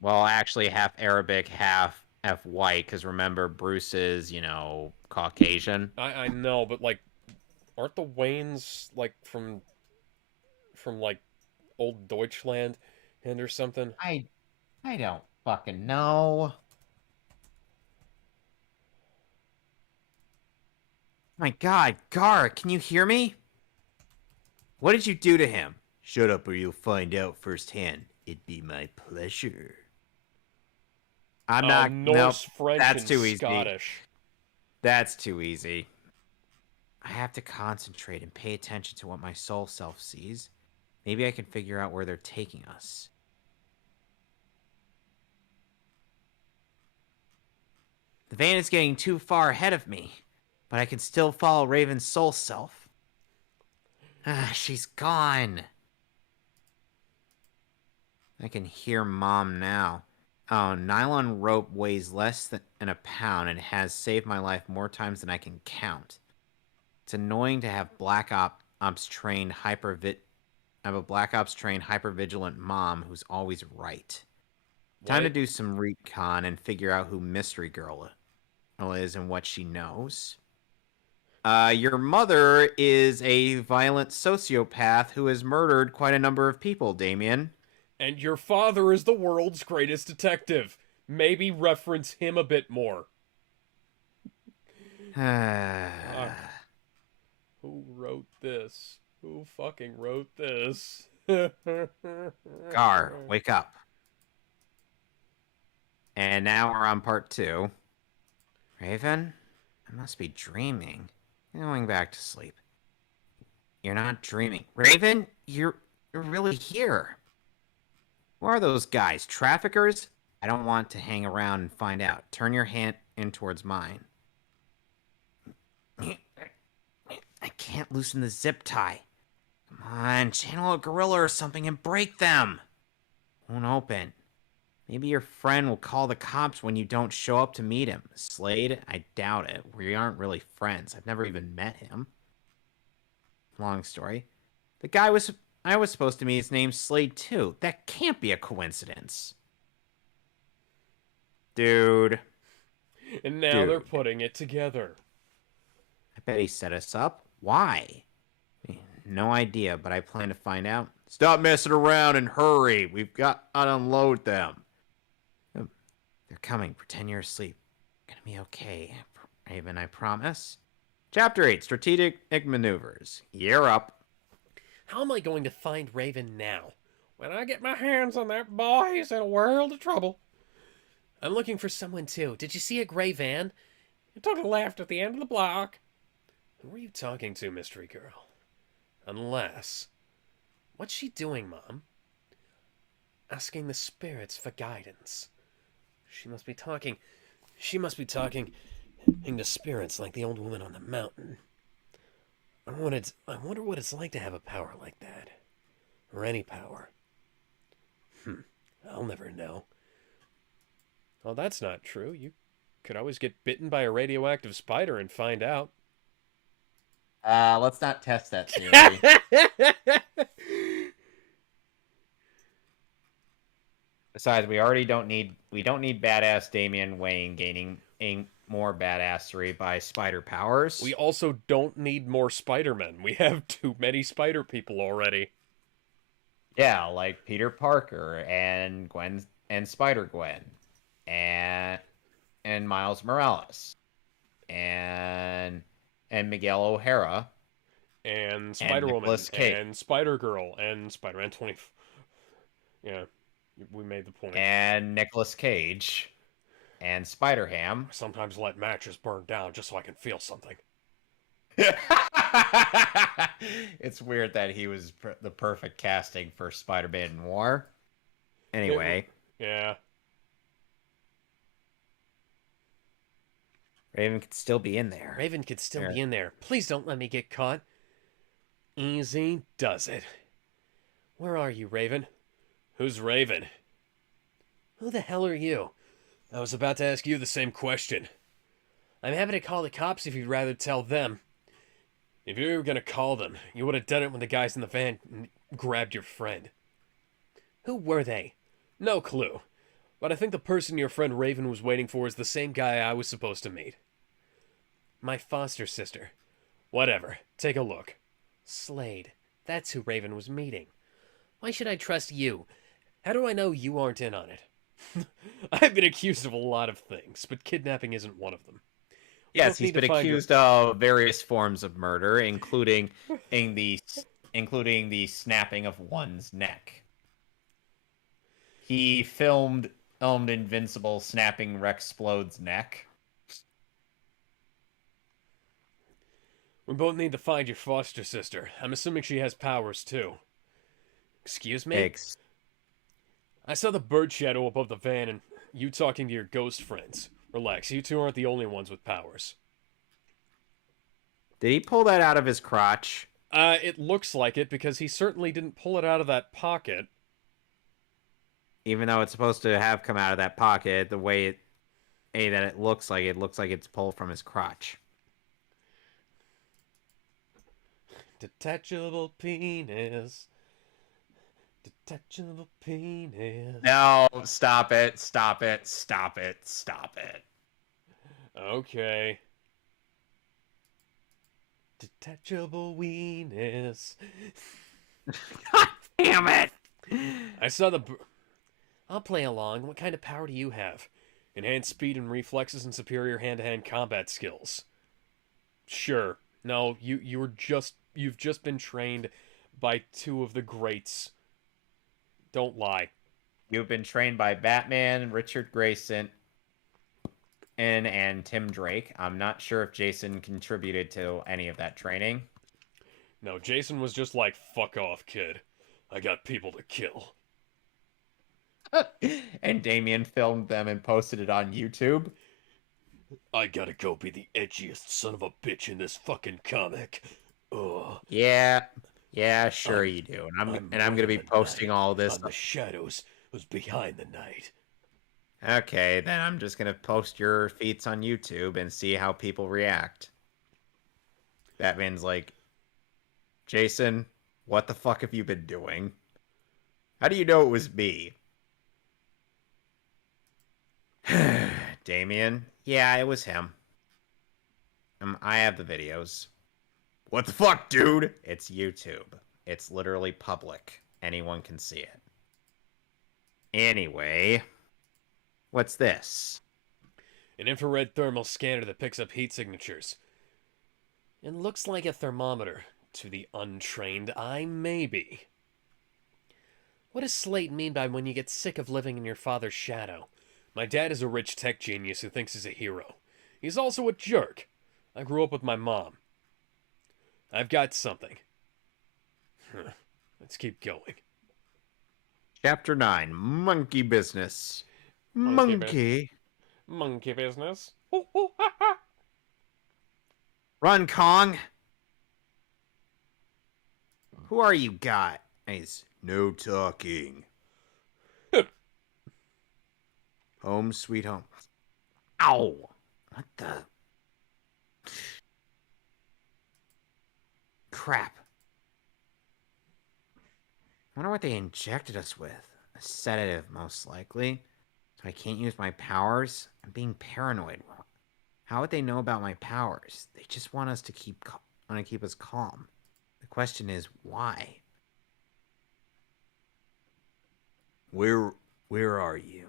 Well, actually half Arabic, half white, because remember Bruce is, Caucasian. I know, but like aren't the Waynes like from like old Deutschland and or something? I don't fucking know. My God, Gar, can you hear me? What did you do to him? Shut up or you'll find out firsthand. It'd be my pleasure. I'm not... Norse, nope, French, that's and too easy. Scottish. That's too easy. I have to concentrate and pay attention to what my soul self sees. Maybe I can figure out where they're taking us. The van is getting too far ahead of me, but I can still follow Raven's soul self. She's gone. I can hear Mom now. Oh, nylon rope weighs less than a pound and has saved my life more times than I can count. It's annoying to have Black Ops trained hyper-vigilant mom who's always right. Time to do some recon and figure out who Mystery Girl is and what she knows. Your mother is a violent sociopath who has murdered quite a number of people, Damien. And your father is the world's greatest detective. Maybe reference him a bit more. Who wrote this? Who fucking wrote this? Gar, wake up. And now we're on part 2. Raven? I must be dreaming. Going back to sleep. You're not dreaming. Raven, you're really here. Who are those guys? Traffickers? I don't want to hang around and find out. Turn your hand in towards mine. I can't loosen the zip tie. Come on, channel a gorilla or something and break them. Won't open. Maybe your friend will call the cops when you don't show up to meet him. Slade? I doubt it. We aren't really friends. I've never even met him. Long story. The guy I was supposed to meet, his name's Slade too. That can't be a coincidence. Dude. And now they're putting it together. I bet he set us up. Why? No idea, but I plan to find out. Stop messing around and hurry. We've got to unload them. They're coming. Pretend you're asleep. Gonna be okay, Raven, I promise. Chapter 8, Strategic Maneuvers. You're up. How am I going to find Raven now? When I get my hands on that boy, he's in a world of trouble. I'm looking for someone too. Did you see a gray van? It took a left at the end of the block. Who are you talking to, Mystery Girl? Unless... What's she doing, Mom? Asking the spirits for guidance. She must be talking to spirits like the old woman on the mountain. I wonder what it's like to have a power like that. Or any power. I'll never know. Well, that's not true. You could always get bitten by a radioactive spider and find out. Let's not test that theory. Besides, we don't need badass Damian Wayne gaining more badassery by spider powers. We also don't need more Spider-Men. We have too many spider people already. Yeah, like Peter Parker and Gwen and Spider-Gwen and Miles Morales and Miguel O'Hara and Spider-Woman and Spider-Girl and Spider-Man 20. Yeah, we made the point. And Nicolas Cage and Spider-Ham. I sometimes let matches burn down just so I can feel something. It's weird that he was the perfect casting for Spider-Man Noir. Anyway, Yeah. Raven could still be in there. Raven could still be in there. Please don't let me get caught. Easy does it. Where are you, Raven? Who's Raven? Who the hell are you? I was about to ask you the same question. I'm happy to call the cops if you'd rather tell them. If you were gonna call them, you would have done it when the guys in the van grabbed your friend. Who were they? No clue. But I think the person your friend Raven was waiting for is the same guy I was supposed to meet. My foster sister. Whatever. Take a look. Slade. That's who Raven was meeting. Why should I trust you? How do I know you aren't in on it? I've been accused of a lot of things, but kidnapping isn't one of them. Yes, he's been accused of various forms of murder, including the snapping of one's neck. He filmed Invincible snapping Rex Splode's neck. We both need to find your foster sister. I'm assuming she has powers too. Excuse me? I saw the bird shadow above the van and you talking to your ghost friends. Relax, you two aren't the only ones with powers. Did he pull that out of his crotch? It looks like it because he certainly didn't pull it out of that pocket. Even though it's supposed to have come out of that pocket, the way that it looks like it's pulled from his crotch. Detachable penis. Detachable penis. No, stop it, stop it, stop it, stop it. Okay. Detachable weenus. God damn it! I saw the... I'll play along. What kind of power do you have? Enhanced speed and reflexes and superior hand-to-hand combat skills. Sure. No, you've just been trained by two of the greats. Don't lie. You've been trained by Batman, Richard Grayson, and Tim Drake. I'm not sure if Jason contributed to any of that training. No, Jason was just like, fuck off, kid. I got people to kill. And Damien filmed them and posted it on YouTube. I gotta go be the edgiest son of a bitch in this fucking comic. Ugh. Yeah, sure you do. And I'm gonna be posting all this. On the shadows who's behind the night. Okay, then I'm just gonna post your feats on YouTube and see how people react. Batman's like, Jason, what the fuck have you been doing? How do you know it was me? Damien, yeah, it was him. I have the videos. What the fuck, dude? It's YouTube. It's literally public. Anyone can see it. Anyway, what's this? An infrared thermal scanner that picks up heat signatures. It looks like a thermometer to the untrained eye, maybe. What does Slate mean by when you get sick of living in your father's shadow? My dad is a rich tech genius who thinks he's a hero. He's also a jerk. I grew up with my mom. I've got something. Let's keep going. Chapter 9, Monkey Business. Monkey. Monkey business. Run, Kong. Who are you got? He's no talking. Home sweet home. Ow! What the? Crap. I wonder what they injected us with. A sedative, most likely. So I can't use my powers? I'm being paranoid. How would they know about my powers? They just want us to keep us calm. The question is, why? Where are you?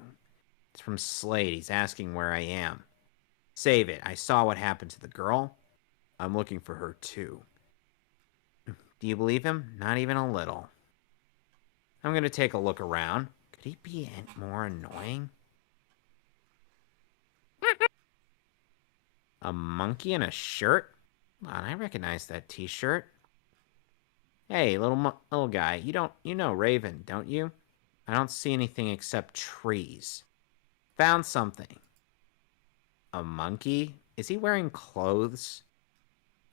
It's from Slade. He's asking where I am. Save it. I saw what happened to the girl. I'm looking for her too. Do you believe him? Not even a little. I'm going to take a look around. Could he be more annoying? A monkey in a shirt? Hold on, I recognize that T-shirt. Hey, little guy, you know Raven, don't you? I don't see anything except trees. Found something. A monkey? Is he wearing clothes?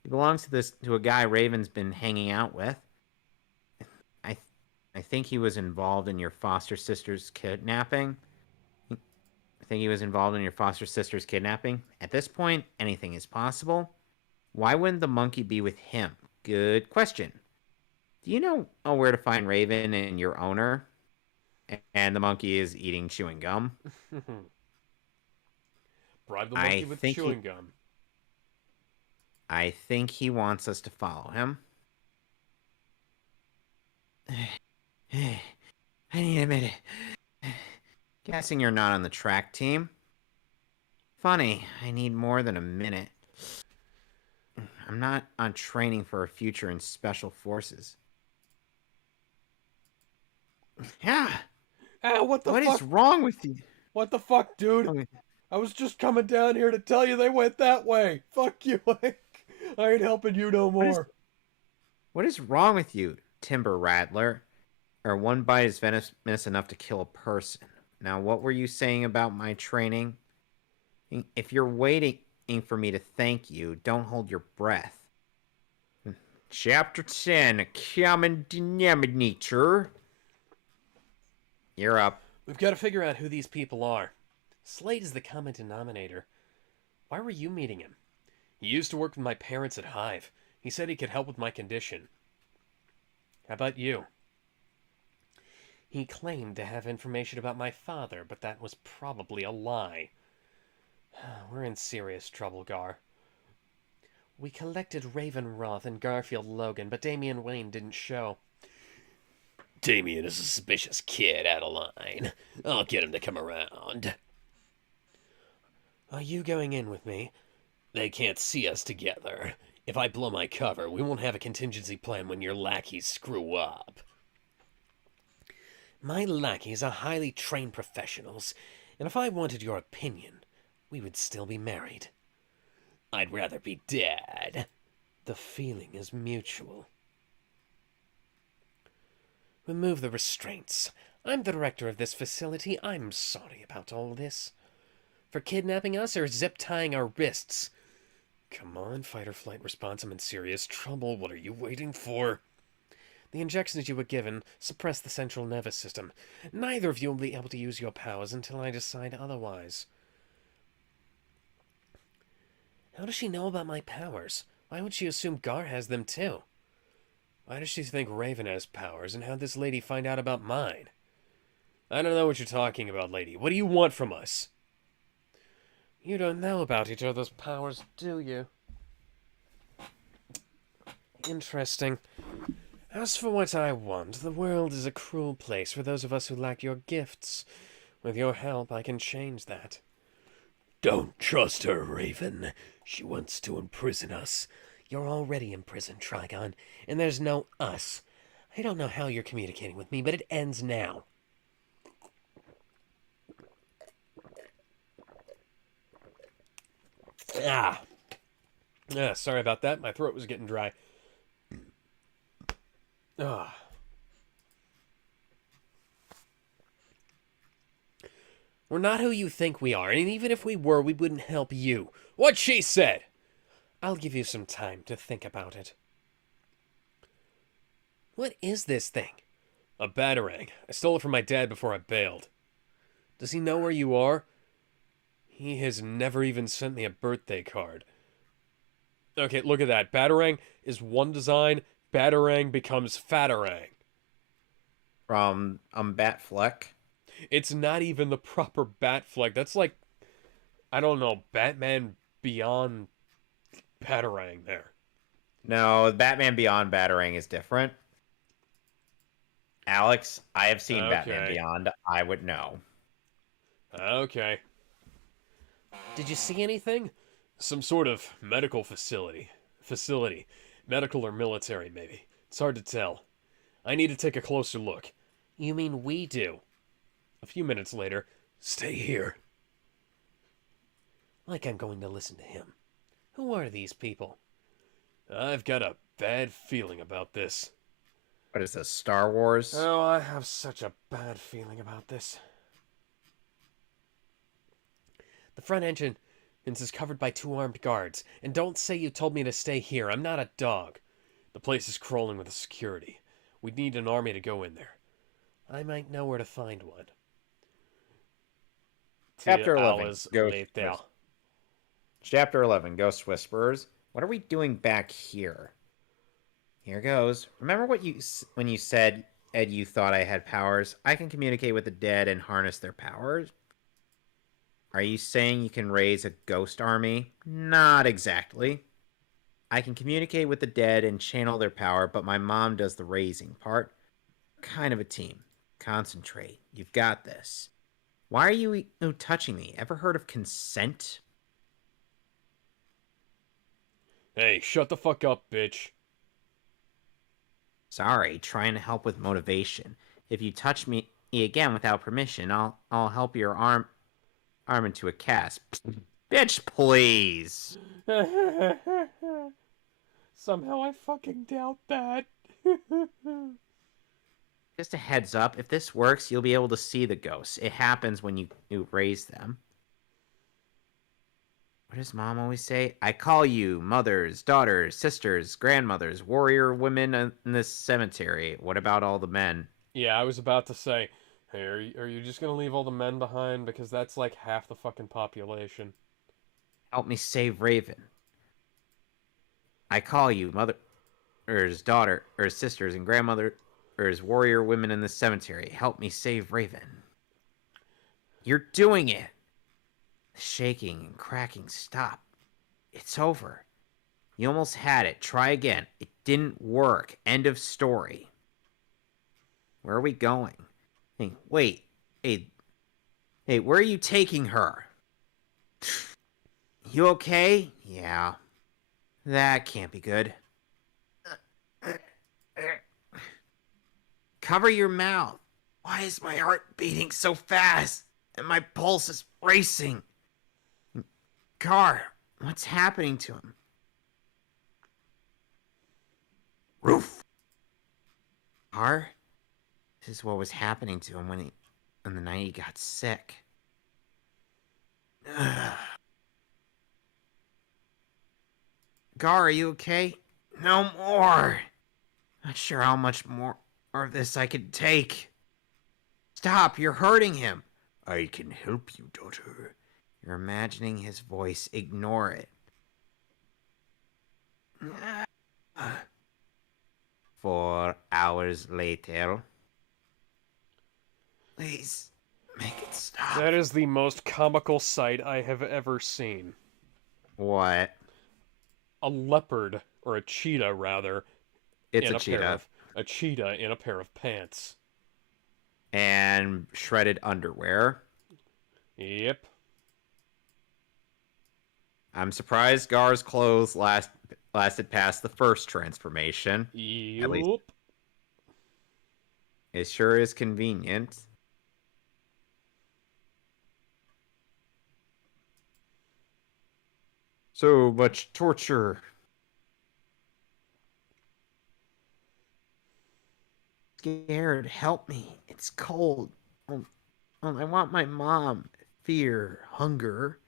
He belongs to a guy Raven's been hanging out with. I th- I think he was involved in your foster sister's kidnapping. I think he was involved in your foster sister's kidnapping. At this point, anything is possible. Why wouldn't the monkey be with him? Good question. Do you know where to find Raven and your owner? And the monkey is eating chewing gum. Bribe the I monkey with think chewing gum. I think he wants us to follow him. I need a minute. Guessing you're not on the track team. Funny, I need more than a minute. I'm not on training for a future in special forces. Yeah. Ah, what the What fuck? is wrong with you? What the fuck, dude? Oh, I was just coming down here to tell you they went that way. Fuck you, Hank. I ain't helping you no What is more. what is wrong with you, Timber Rattler? Or one bite is venomous enough to kill a person. Now, what were you saying about my training? If you're waiting for me to thank you, don't hold your breath. Chapter 10, Common Denominator. You're up. We've got to figure out who these people are. Slade is the common denominator. Why were you meeting him? He used to work with my parents at Hive. He said he could help with my condition. How about you? He claimed to have information about my father, but that was probably a lie. We're in serious trouble, Gar. We collected Raven Roth and Garfield Logan, but Damian Wayne didn't show. Damian is a suspicious kid out of line. I'll get him to come around. Are you going in with me? They can't see us together. If I blow my cover, we won't have a contingency plan when your lackeys screw up. My lackeys are highly trained professionals, and if I wanted your opinion, we would still be married. I'd rather be dead. The feeling is mutual. Remove the restraints. I'm the director of this facility. I'm sorry about all this. For kidnapping us or zip-tying our wrists? Come on, fight or flight response. I'm in serious trouble. What are you waiting for? The injections you were given suppress the central nervous system. Neither of you will be able to use your powers until I decide otherwise. How does she know about my powers? Why would she assume Gar has them too? Why does she think Raven has powers, and how'd this lady find out about mine? I don't know what you're talking about, lady. What do you want from us? You don't know about each other's powers, do you? Interesting. As for what I want, the world is a cruel place for those of us who lack your gifts. With your help, I can change that. Don't trust her, Raven. She wants to imprison us. You're already imprisoned, Trigon, and there's no us. I don't know how you're communicating with me, but it ends now. Sorry about that. My throat was getting dry. We're not who you think we are, and even if we were, we wouldn't help you. What she said! I'll give you some time to think about it. What is this thing? A batarang. I stole it from my dad before I bailed. Does he know where you are? He has never even sent me a birthday card. Okay, look at that. Batarang is one design. Batarang becomes Fatarang. From Batfleck. It's not even the proper Batfleck. That's like, I don't know, Batman Beyond Batarang there. No, Batman Beyond Batarang is different. Alex, I have seen Batman Beyond. I would know. Okay. Did you see anything? Some sort of medical facility. Medical or military, maybe. It's hard to tell. I need to take a closer look. You mean we do? A few minutes later, stay here. Like I'm going to listen to him. Who are these people? I've got a bad feeling about this. What is this, Star Wars? Oh, I have such a bad feeling about this. The front engine is covered by 2 armed guards, and don't say you told me to stay here. I'm not a dog. The place is crawling with security. We'd need an army to go in there. I might know where to find one. Chapter 11. Hours Ghost later. Whispers. Chapter 11. Ghost Whisperers. What are we doing back here? Here goes. Remember when you said, Ed, you thought I had powers? I can communicate with the dead and harness their powers. Are you saying you can raise a ghost army? Not exactly. I can communicate with the dead and channel their power, but my mom does the raising part. Kind of a team. Concentrate. You've got this. Why are you touching me? Ever heard of consent? Hey, shut the fuck up, bitch. Sorry, trying to help with motivation. If you touch me again without permission, I'll help your arm into a cast. Bitch, please. Somehow I fucking doubt that. Just a heads up, if this works, you'll be able to see the ghosts. It happens when you raise them. What does Mom always say? I call you mothers, daughters, sisters, grandmothers, warrior women in this cemetery. What about all the men? Yeah, I was about to say, hey, are you just gonna leave all the men behind? Because that's like half the fucking population. Help me save Raven. I call you mothers, daughters, sisters, and grandmothers, warrior women in this cemetery. Help me save Raven. You're doing it. The shaking and cracking stop. It's over. You almost had it. Try again. It didn't work. End of story. Where are we going? Hey, wait. Hey, where are you taking her? You okay? Yeah. That can't be good. Cover your mouth. Why is my heart beating so fast? And my pulse is racing. Gar, what's happening to him? Roof. Gar, this is what was happening to him on the night he got sick. Gar, are you okay? No more. Not sure how much more of this I can take. Stop, you're hurting him. I can help you, daughter. You're imagining his voice. Ignore it. 4 hours later. Please, make it stop. That is the most comical sight I have ever seen. What? A leopard, or a cheetah rather, It's in a cheetah. a cheetah in a pair of pants. And shredded underwear. Yep. I'm surprised Gar's clothes lasted past the first transformation. At least Yep. it sure is convenient. So much torture. Scared, help me. It's cold. I want my mom. Fear, hunger.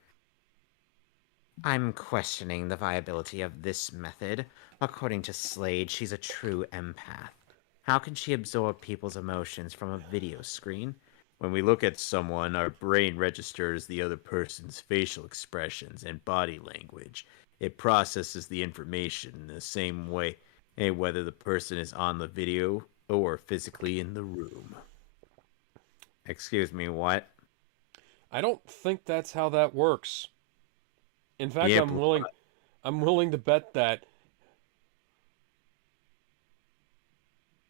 I'm questioning the viability of this method. According to Slade, she's a true empath. How can she absorb people's emotions from a video screen? When we look at someone, our brain registers the other person's facial expressions and body language. It processes the information in the same way, whether the person is on the video or physically in the room. Excuse me, what? I don't think that's how that works. In fact, Yeah, I'm willing to bet that.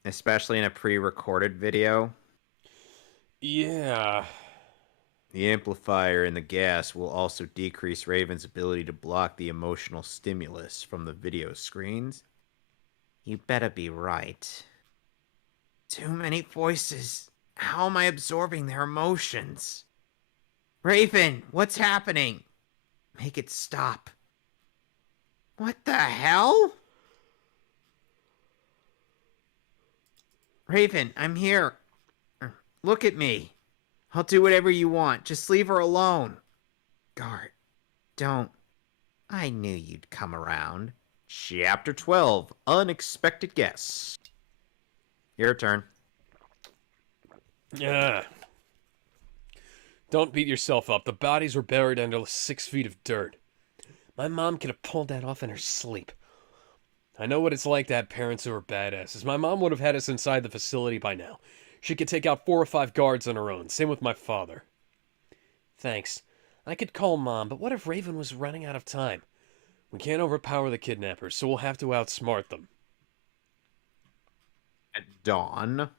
Especially in a pre-recorded video. Yeah. The amplifier in the gas will also decrease Raven's ability to block the emotional stimulus from the video screens. You better be right. Too many voices. How am I absorbing their emotions? Raven, what's happening? Make it stop. What the hell? Raven, I'm here. Look at me. I'll do whatever you want. Just leave her alone. Guard, don't. I knew you'd come around. Chapter 12, Unexpected Guests. Your turn. Yeah. Don't beat yourself up. The bodies were buried under 6 feet of dirt. My mom could have pulled that off in her sleep. I know what it's like to have parents who are badasses. My mom would have had us inside the facility by now. She could take out 4 or 5 guards on her own. Same with my father. Thanks. I could call Mom, but what if Raven was running out of time? We can't overpower the kidnappers, so we'll have to outsmart them. At dawn.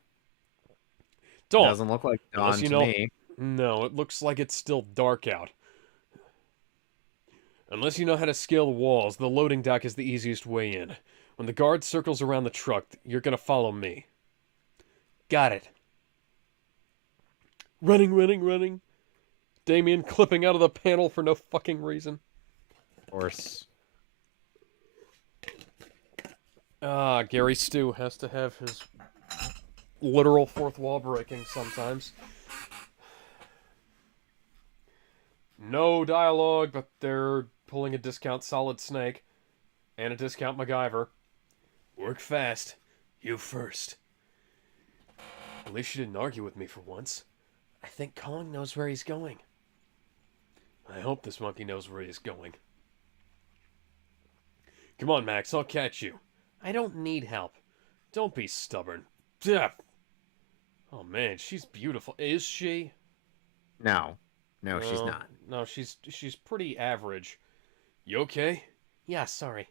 Dawn. Doesn't look like dawn Unless you to know... me. No, it looks like it's still dark out. Unless you know how to scale the walls, the loading dock is the easiest way in. When the guard circles around the truck, you're gonna follow me. Got it. Running, running, running. Damien clipping out of the panel for no fucking reason. Of course. Gary Stu has to have his literal fourth wall breaking sometimes. No dialogue, but they're pulling a discount Solid Snake and a discount MacGyver. Work fast. You first. At least you didn't argue with me for once. I think Kong knows where he's going. I hope this monkey knows where he's going. Come on, Max, I'll catch you. I don't need help. Don't be stubborn. Ugh. Oh man, she's beautiful. Is she? No. No, she's not. No, she's pretty average. You okay? Yeah, sorry.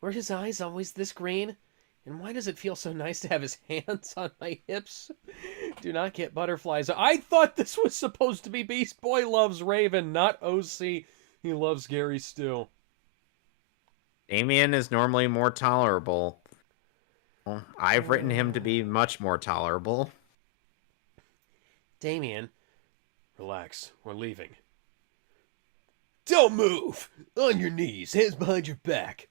Were his eyes always this green? And why does it feel so nice to have his hands on my hips? Do not get butterflies. I thought this was supposed to be Beast Boy loves Raven, not OC. He loves Gary Stu. Damien is normally more tolerable. Well, I've written him to be much more tolerable. Damien, relax. We're leaving. Don't move! On your knees, hands behind your back.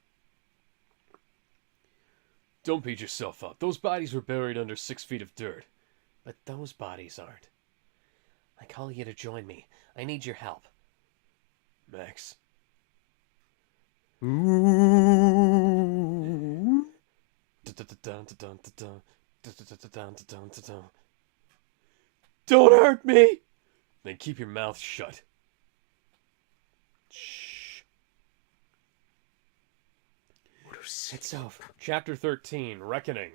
Don't beat yourself up. Those bodies were buried under 6 feet of dirt. But those bodies aren't. I call you to join me. I need your help. Max. Don't hurt me! Then keep your mouth shut. Shh. It's over. Chapter 13, Reckoning.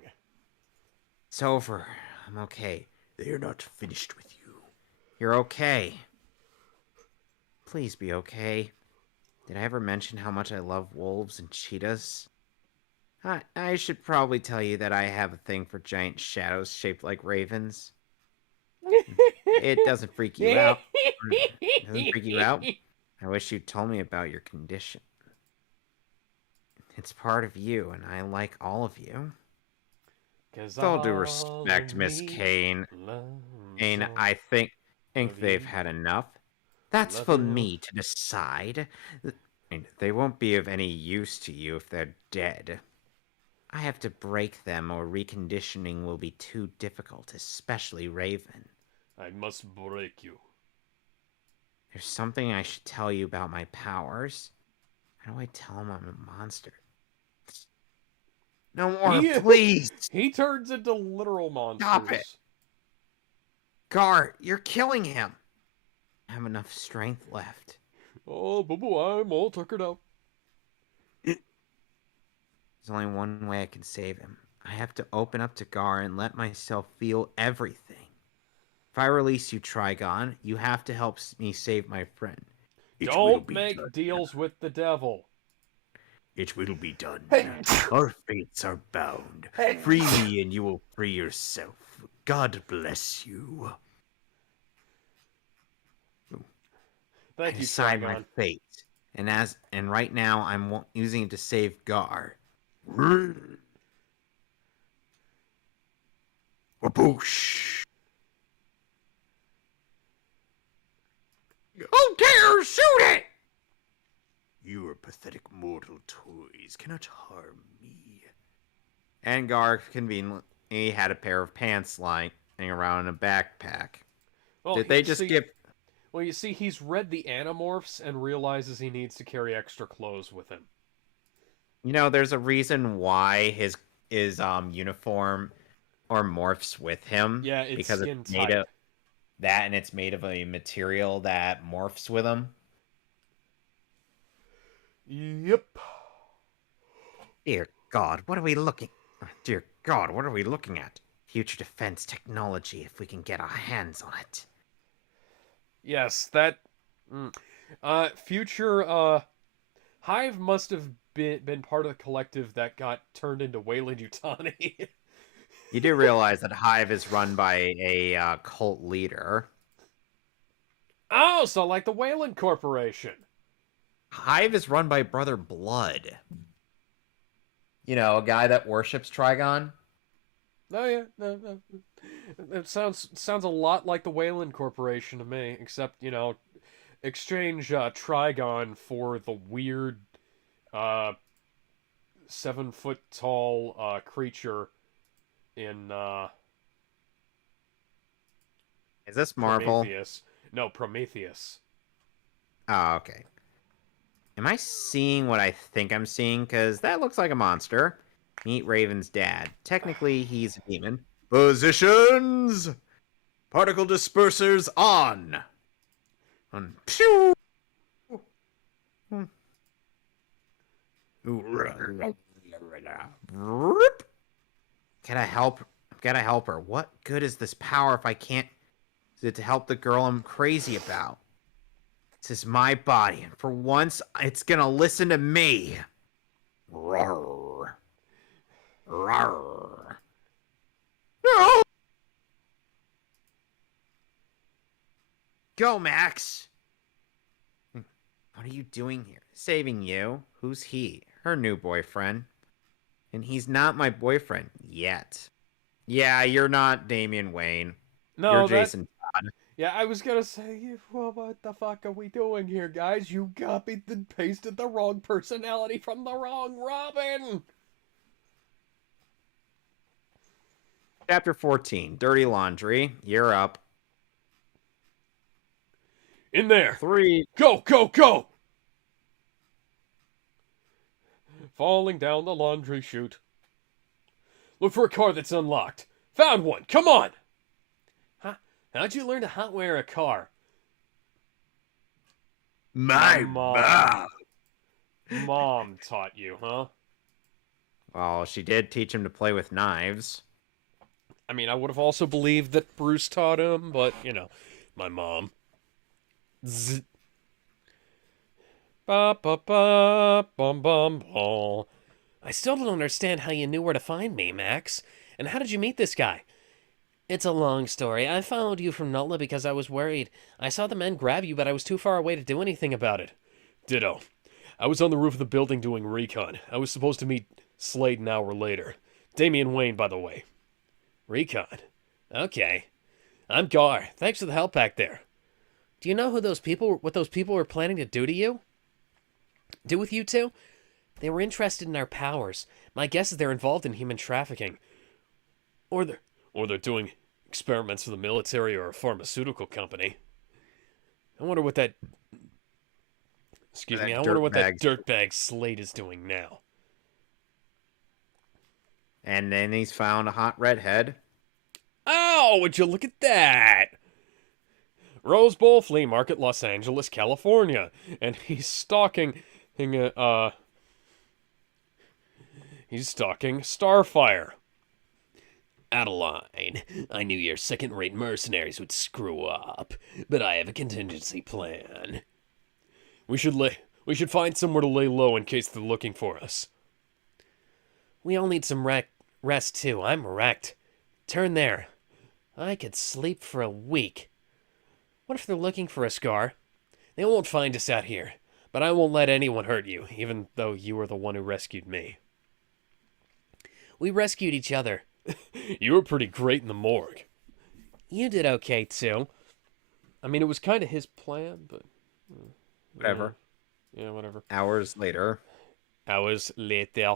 It's over. I'm okay. They are not finished with you. You're okay. Please be okay. Did I ever mention how much I love wolves and cheetahs? I should probably tell you that I have a thing for giant shadows shaped like ravens. It doesn't freak you out. It doesn't freak you out? I wish you'd told me about your condition. It's part of you, and I like all of you. With all due respect, Miss Kane. Kane, I think they've had enough. That's for me to decide. They won't be of any use to you if they're dead. I have to break them, or reconditioning will be too difficult, especially Raven. I must break you. There's something I should tell you about my powers. How do I tell him I'm a monster? No more, please! He turns into literal monsters. Stop it! Gar, you're killing him! I have enough strength left. Oh, boo-boo, I'm all tuckered out. There's only one way I can save him. I have to open up to Gar and let myself feel everything. If I release you, Trigon, you have to help me save my friend. Don't make deals with the devil. It will be done. Our fates are bound. Free me and you will free yourself. God bless you. Thank I you, decide Trigon. my fate. And right now I'm using it to save Gar. Whoosh. Who dares shoot it? Your pathetic mortal toys cannot harm me. And Gar conveniently had a pair of pants lying around in a backpack. Well, Did they just skip? Well, you see, he's read the Animorphs and realizes he needs to carry extra clothes with him. There's a reason why his uniform or morphs with him. Yeah, it's because skin it's made tight. of that, and it's made of a material that morphs with him. Yep. Dear God, what are we looking? Dear God, what are we looking at? Future defense technology, if we can get our hands on it. Yes, that. Future. Hive must have been part of the collective that got turned into Weyland-Yutani. You do realize that Hive is run by a cult leader. Oh, so like the Weyland Corporation. Hive is run by Brother Blood. A guy that worships Trigon. Oh yeah, no. It sounds a lot like the Weyland Corporation to me, except exchange Trigon for the weird 7 foot tall creature in Is this Marvel? Prometheus. No, Prometheus. Oh, okay. Am I seeing what I think I'm seeing? Because that looks like a monster. Meet Raven's dad. Technically, he's a demon. Positions! Particle dispersers on! Pew! Gotta help her. What good is this power if I can't... Is it to help the girl I'm crazy about? This is my body, and for once, it's gonna listen to me. Roar. Roar. No! Go, Max! What are you doing here? Saving you. Who's he? Her new boyfriend. And he's not my boyfriend yet. Yeah, you're not Damian Wayne. No, you're Jason Todd. Yeah, I was gonna say, well, what the fuck are we doing here, guys? You copied and pasted the wrong personality from the wrong Robin! Chapter 14, Dirty Laundry. You're up. In there! 3. Go, go, go! Falling down the laundry chute. Look for a car that's unlocked. Found one! Come on! How'd you learn to hotwire a car? My mom. Mom taught you, huh? Well, she did teach him to play with knives. I mean, I would have also believed that Bruce taught him, but, my mom. Zzz. Ba ba ba bum bum bum. I still don't understand how you knew where to find me, Max. And how did you meet this guy? It's a long story. I followed you from Nutla because I was worried. I saw the men grab you, but I was too far away to do anything about it. Ditto. I was on the roof of the building doing recon. I was supposed to meet Slade an hour later. Damian Wayne, by the way. Recon? Okay. I'm Gar. Thanks for the help back there. Do you know what those people were planning to do to you? Do with you two? They were interested in our powers. My guess is they're involved in human trafficking. Or they're doing experiments for the military or a pharmaceutical company. I wonder what that... Excuse me, I wonder what that dirtbag Slade is doing now. And then he's found a hot redhead. Oh, would you look at that? Rose Bowl Flea Market, Los Angeles, California. And he's stalking... He's stalking Starfire. Adeline, I knew your second-rate mercenaries would screw up, but I have a contingency plan. We should find somewhere to lay low in case they're looking for us. We all need some rest too. I'm wrecked. Turn there. I could sleep for a week. What if they're looking for a Scar? They won't find us out here, but I won't let anyone hurt you, even though you were the one who rescued me. We rescued each other. You were pretty great in the morgue. You did okay, too. I mean, it was kind of his plan, but... Whatever. Yeah, whatever. Hours later. Hours later.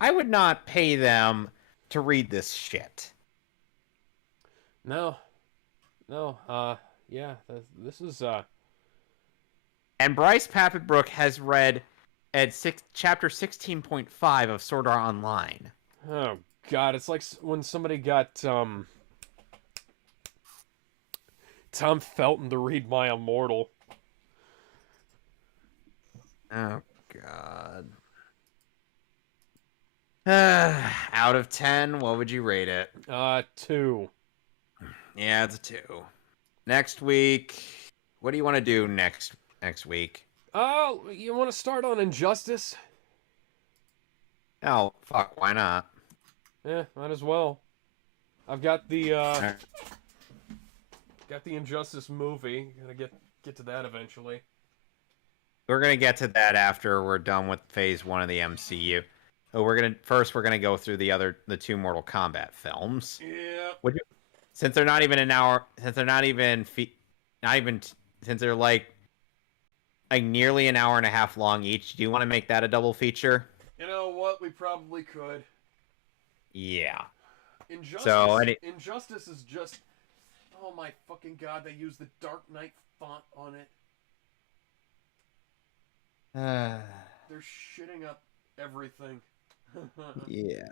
I would not pay them to read this shit. No. Yeah, this is, And Bryce Papenbrook has read chapter 16.5 of Sword Art Online. oh god, it's like when somebody got, Tom Felton to read My Immortal. Oh, God. Out of 10, what would you rate it? 2. Yeah, it's a 2. Next week, what do you want to do next week? Oh, you want to start on Injustice? Oh, fuck, why not? Yeah, might as well. I've got the, Alright. got the Injustice movie. Gonna get to that eventually. We're gonna get to that after we're done with Phase 1 of the MCU. Oh, we're gonna go through the 2 Mortal Kombat films. Yeah. Since they're not even an hour, since they're since they're like nearly an hour and a half long each, do you want to make that a double feature? You know what? We probably could. Yeah. Injustice. Injustice is just. Oh my fucking god! They use the Dark Knight font on it. They're shitting up everything. Yeah.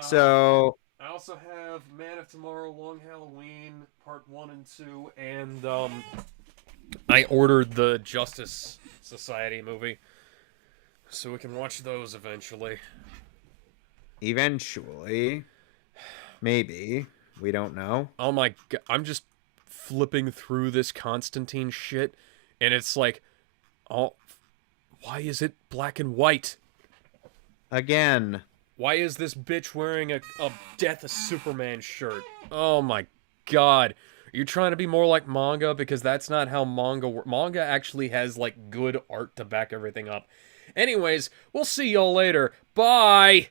So I also have Man of Tomorrow, Long Halloween, Part 1 and 2, and I ordered the Justice Society movie, so we can watch those eventually. eventually, maybe, we don't know. Oh my god, I'm just flipping through this Constantine shit, and it's like, oh, why is it black and white? Again. Why is this bitch wearing a Death of Superman shirt? Oh my god. Are you trying to be more like manga? Because that's not how manga actually has, like, good art to back everything up. Anyways, we'll see y'all later. Bye!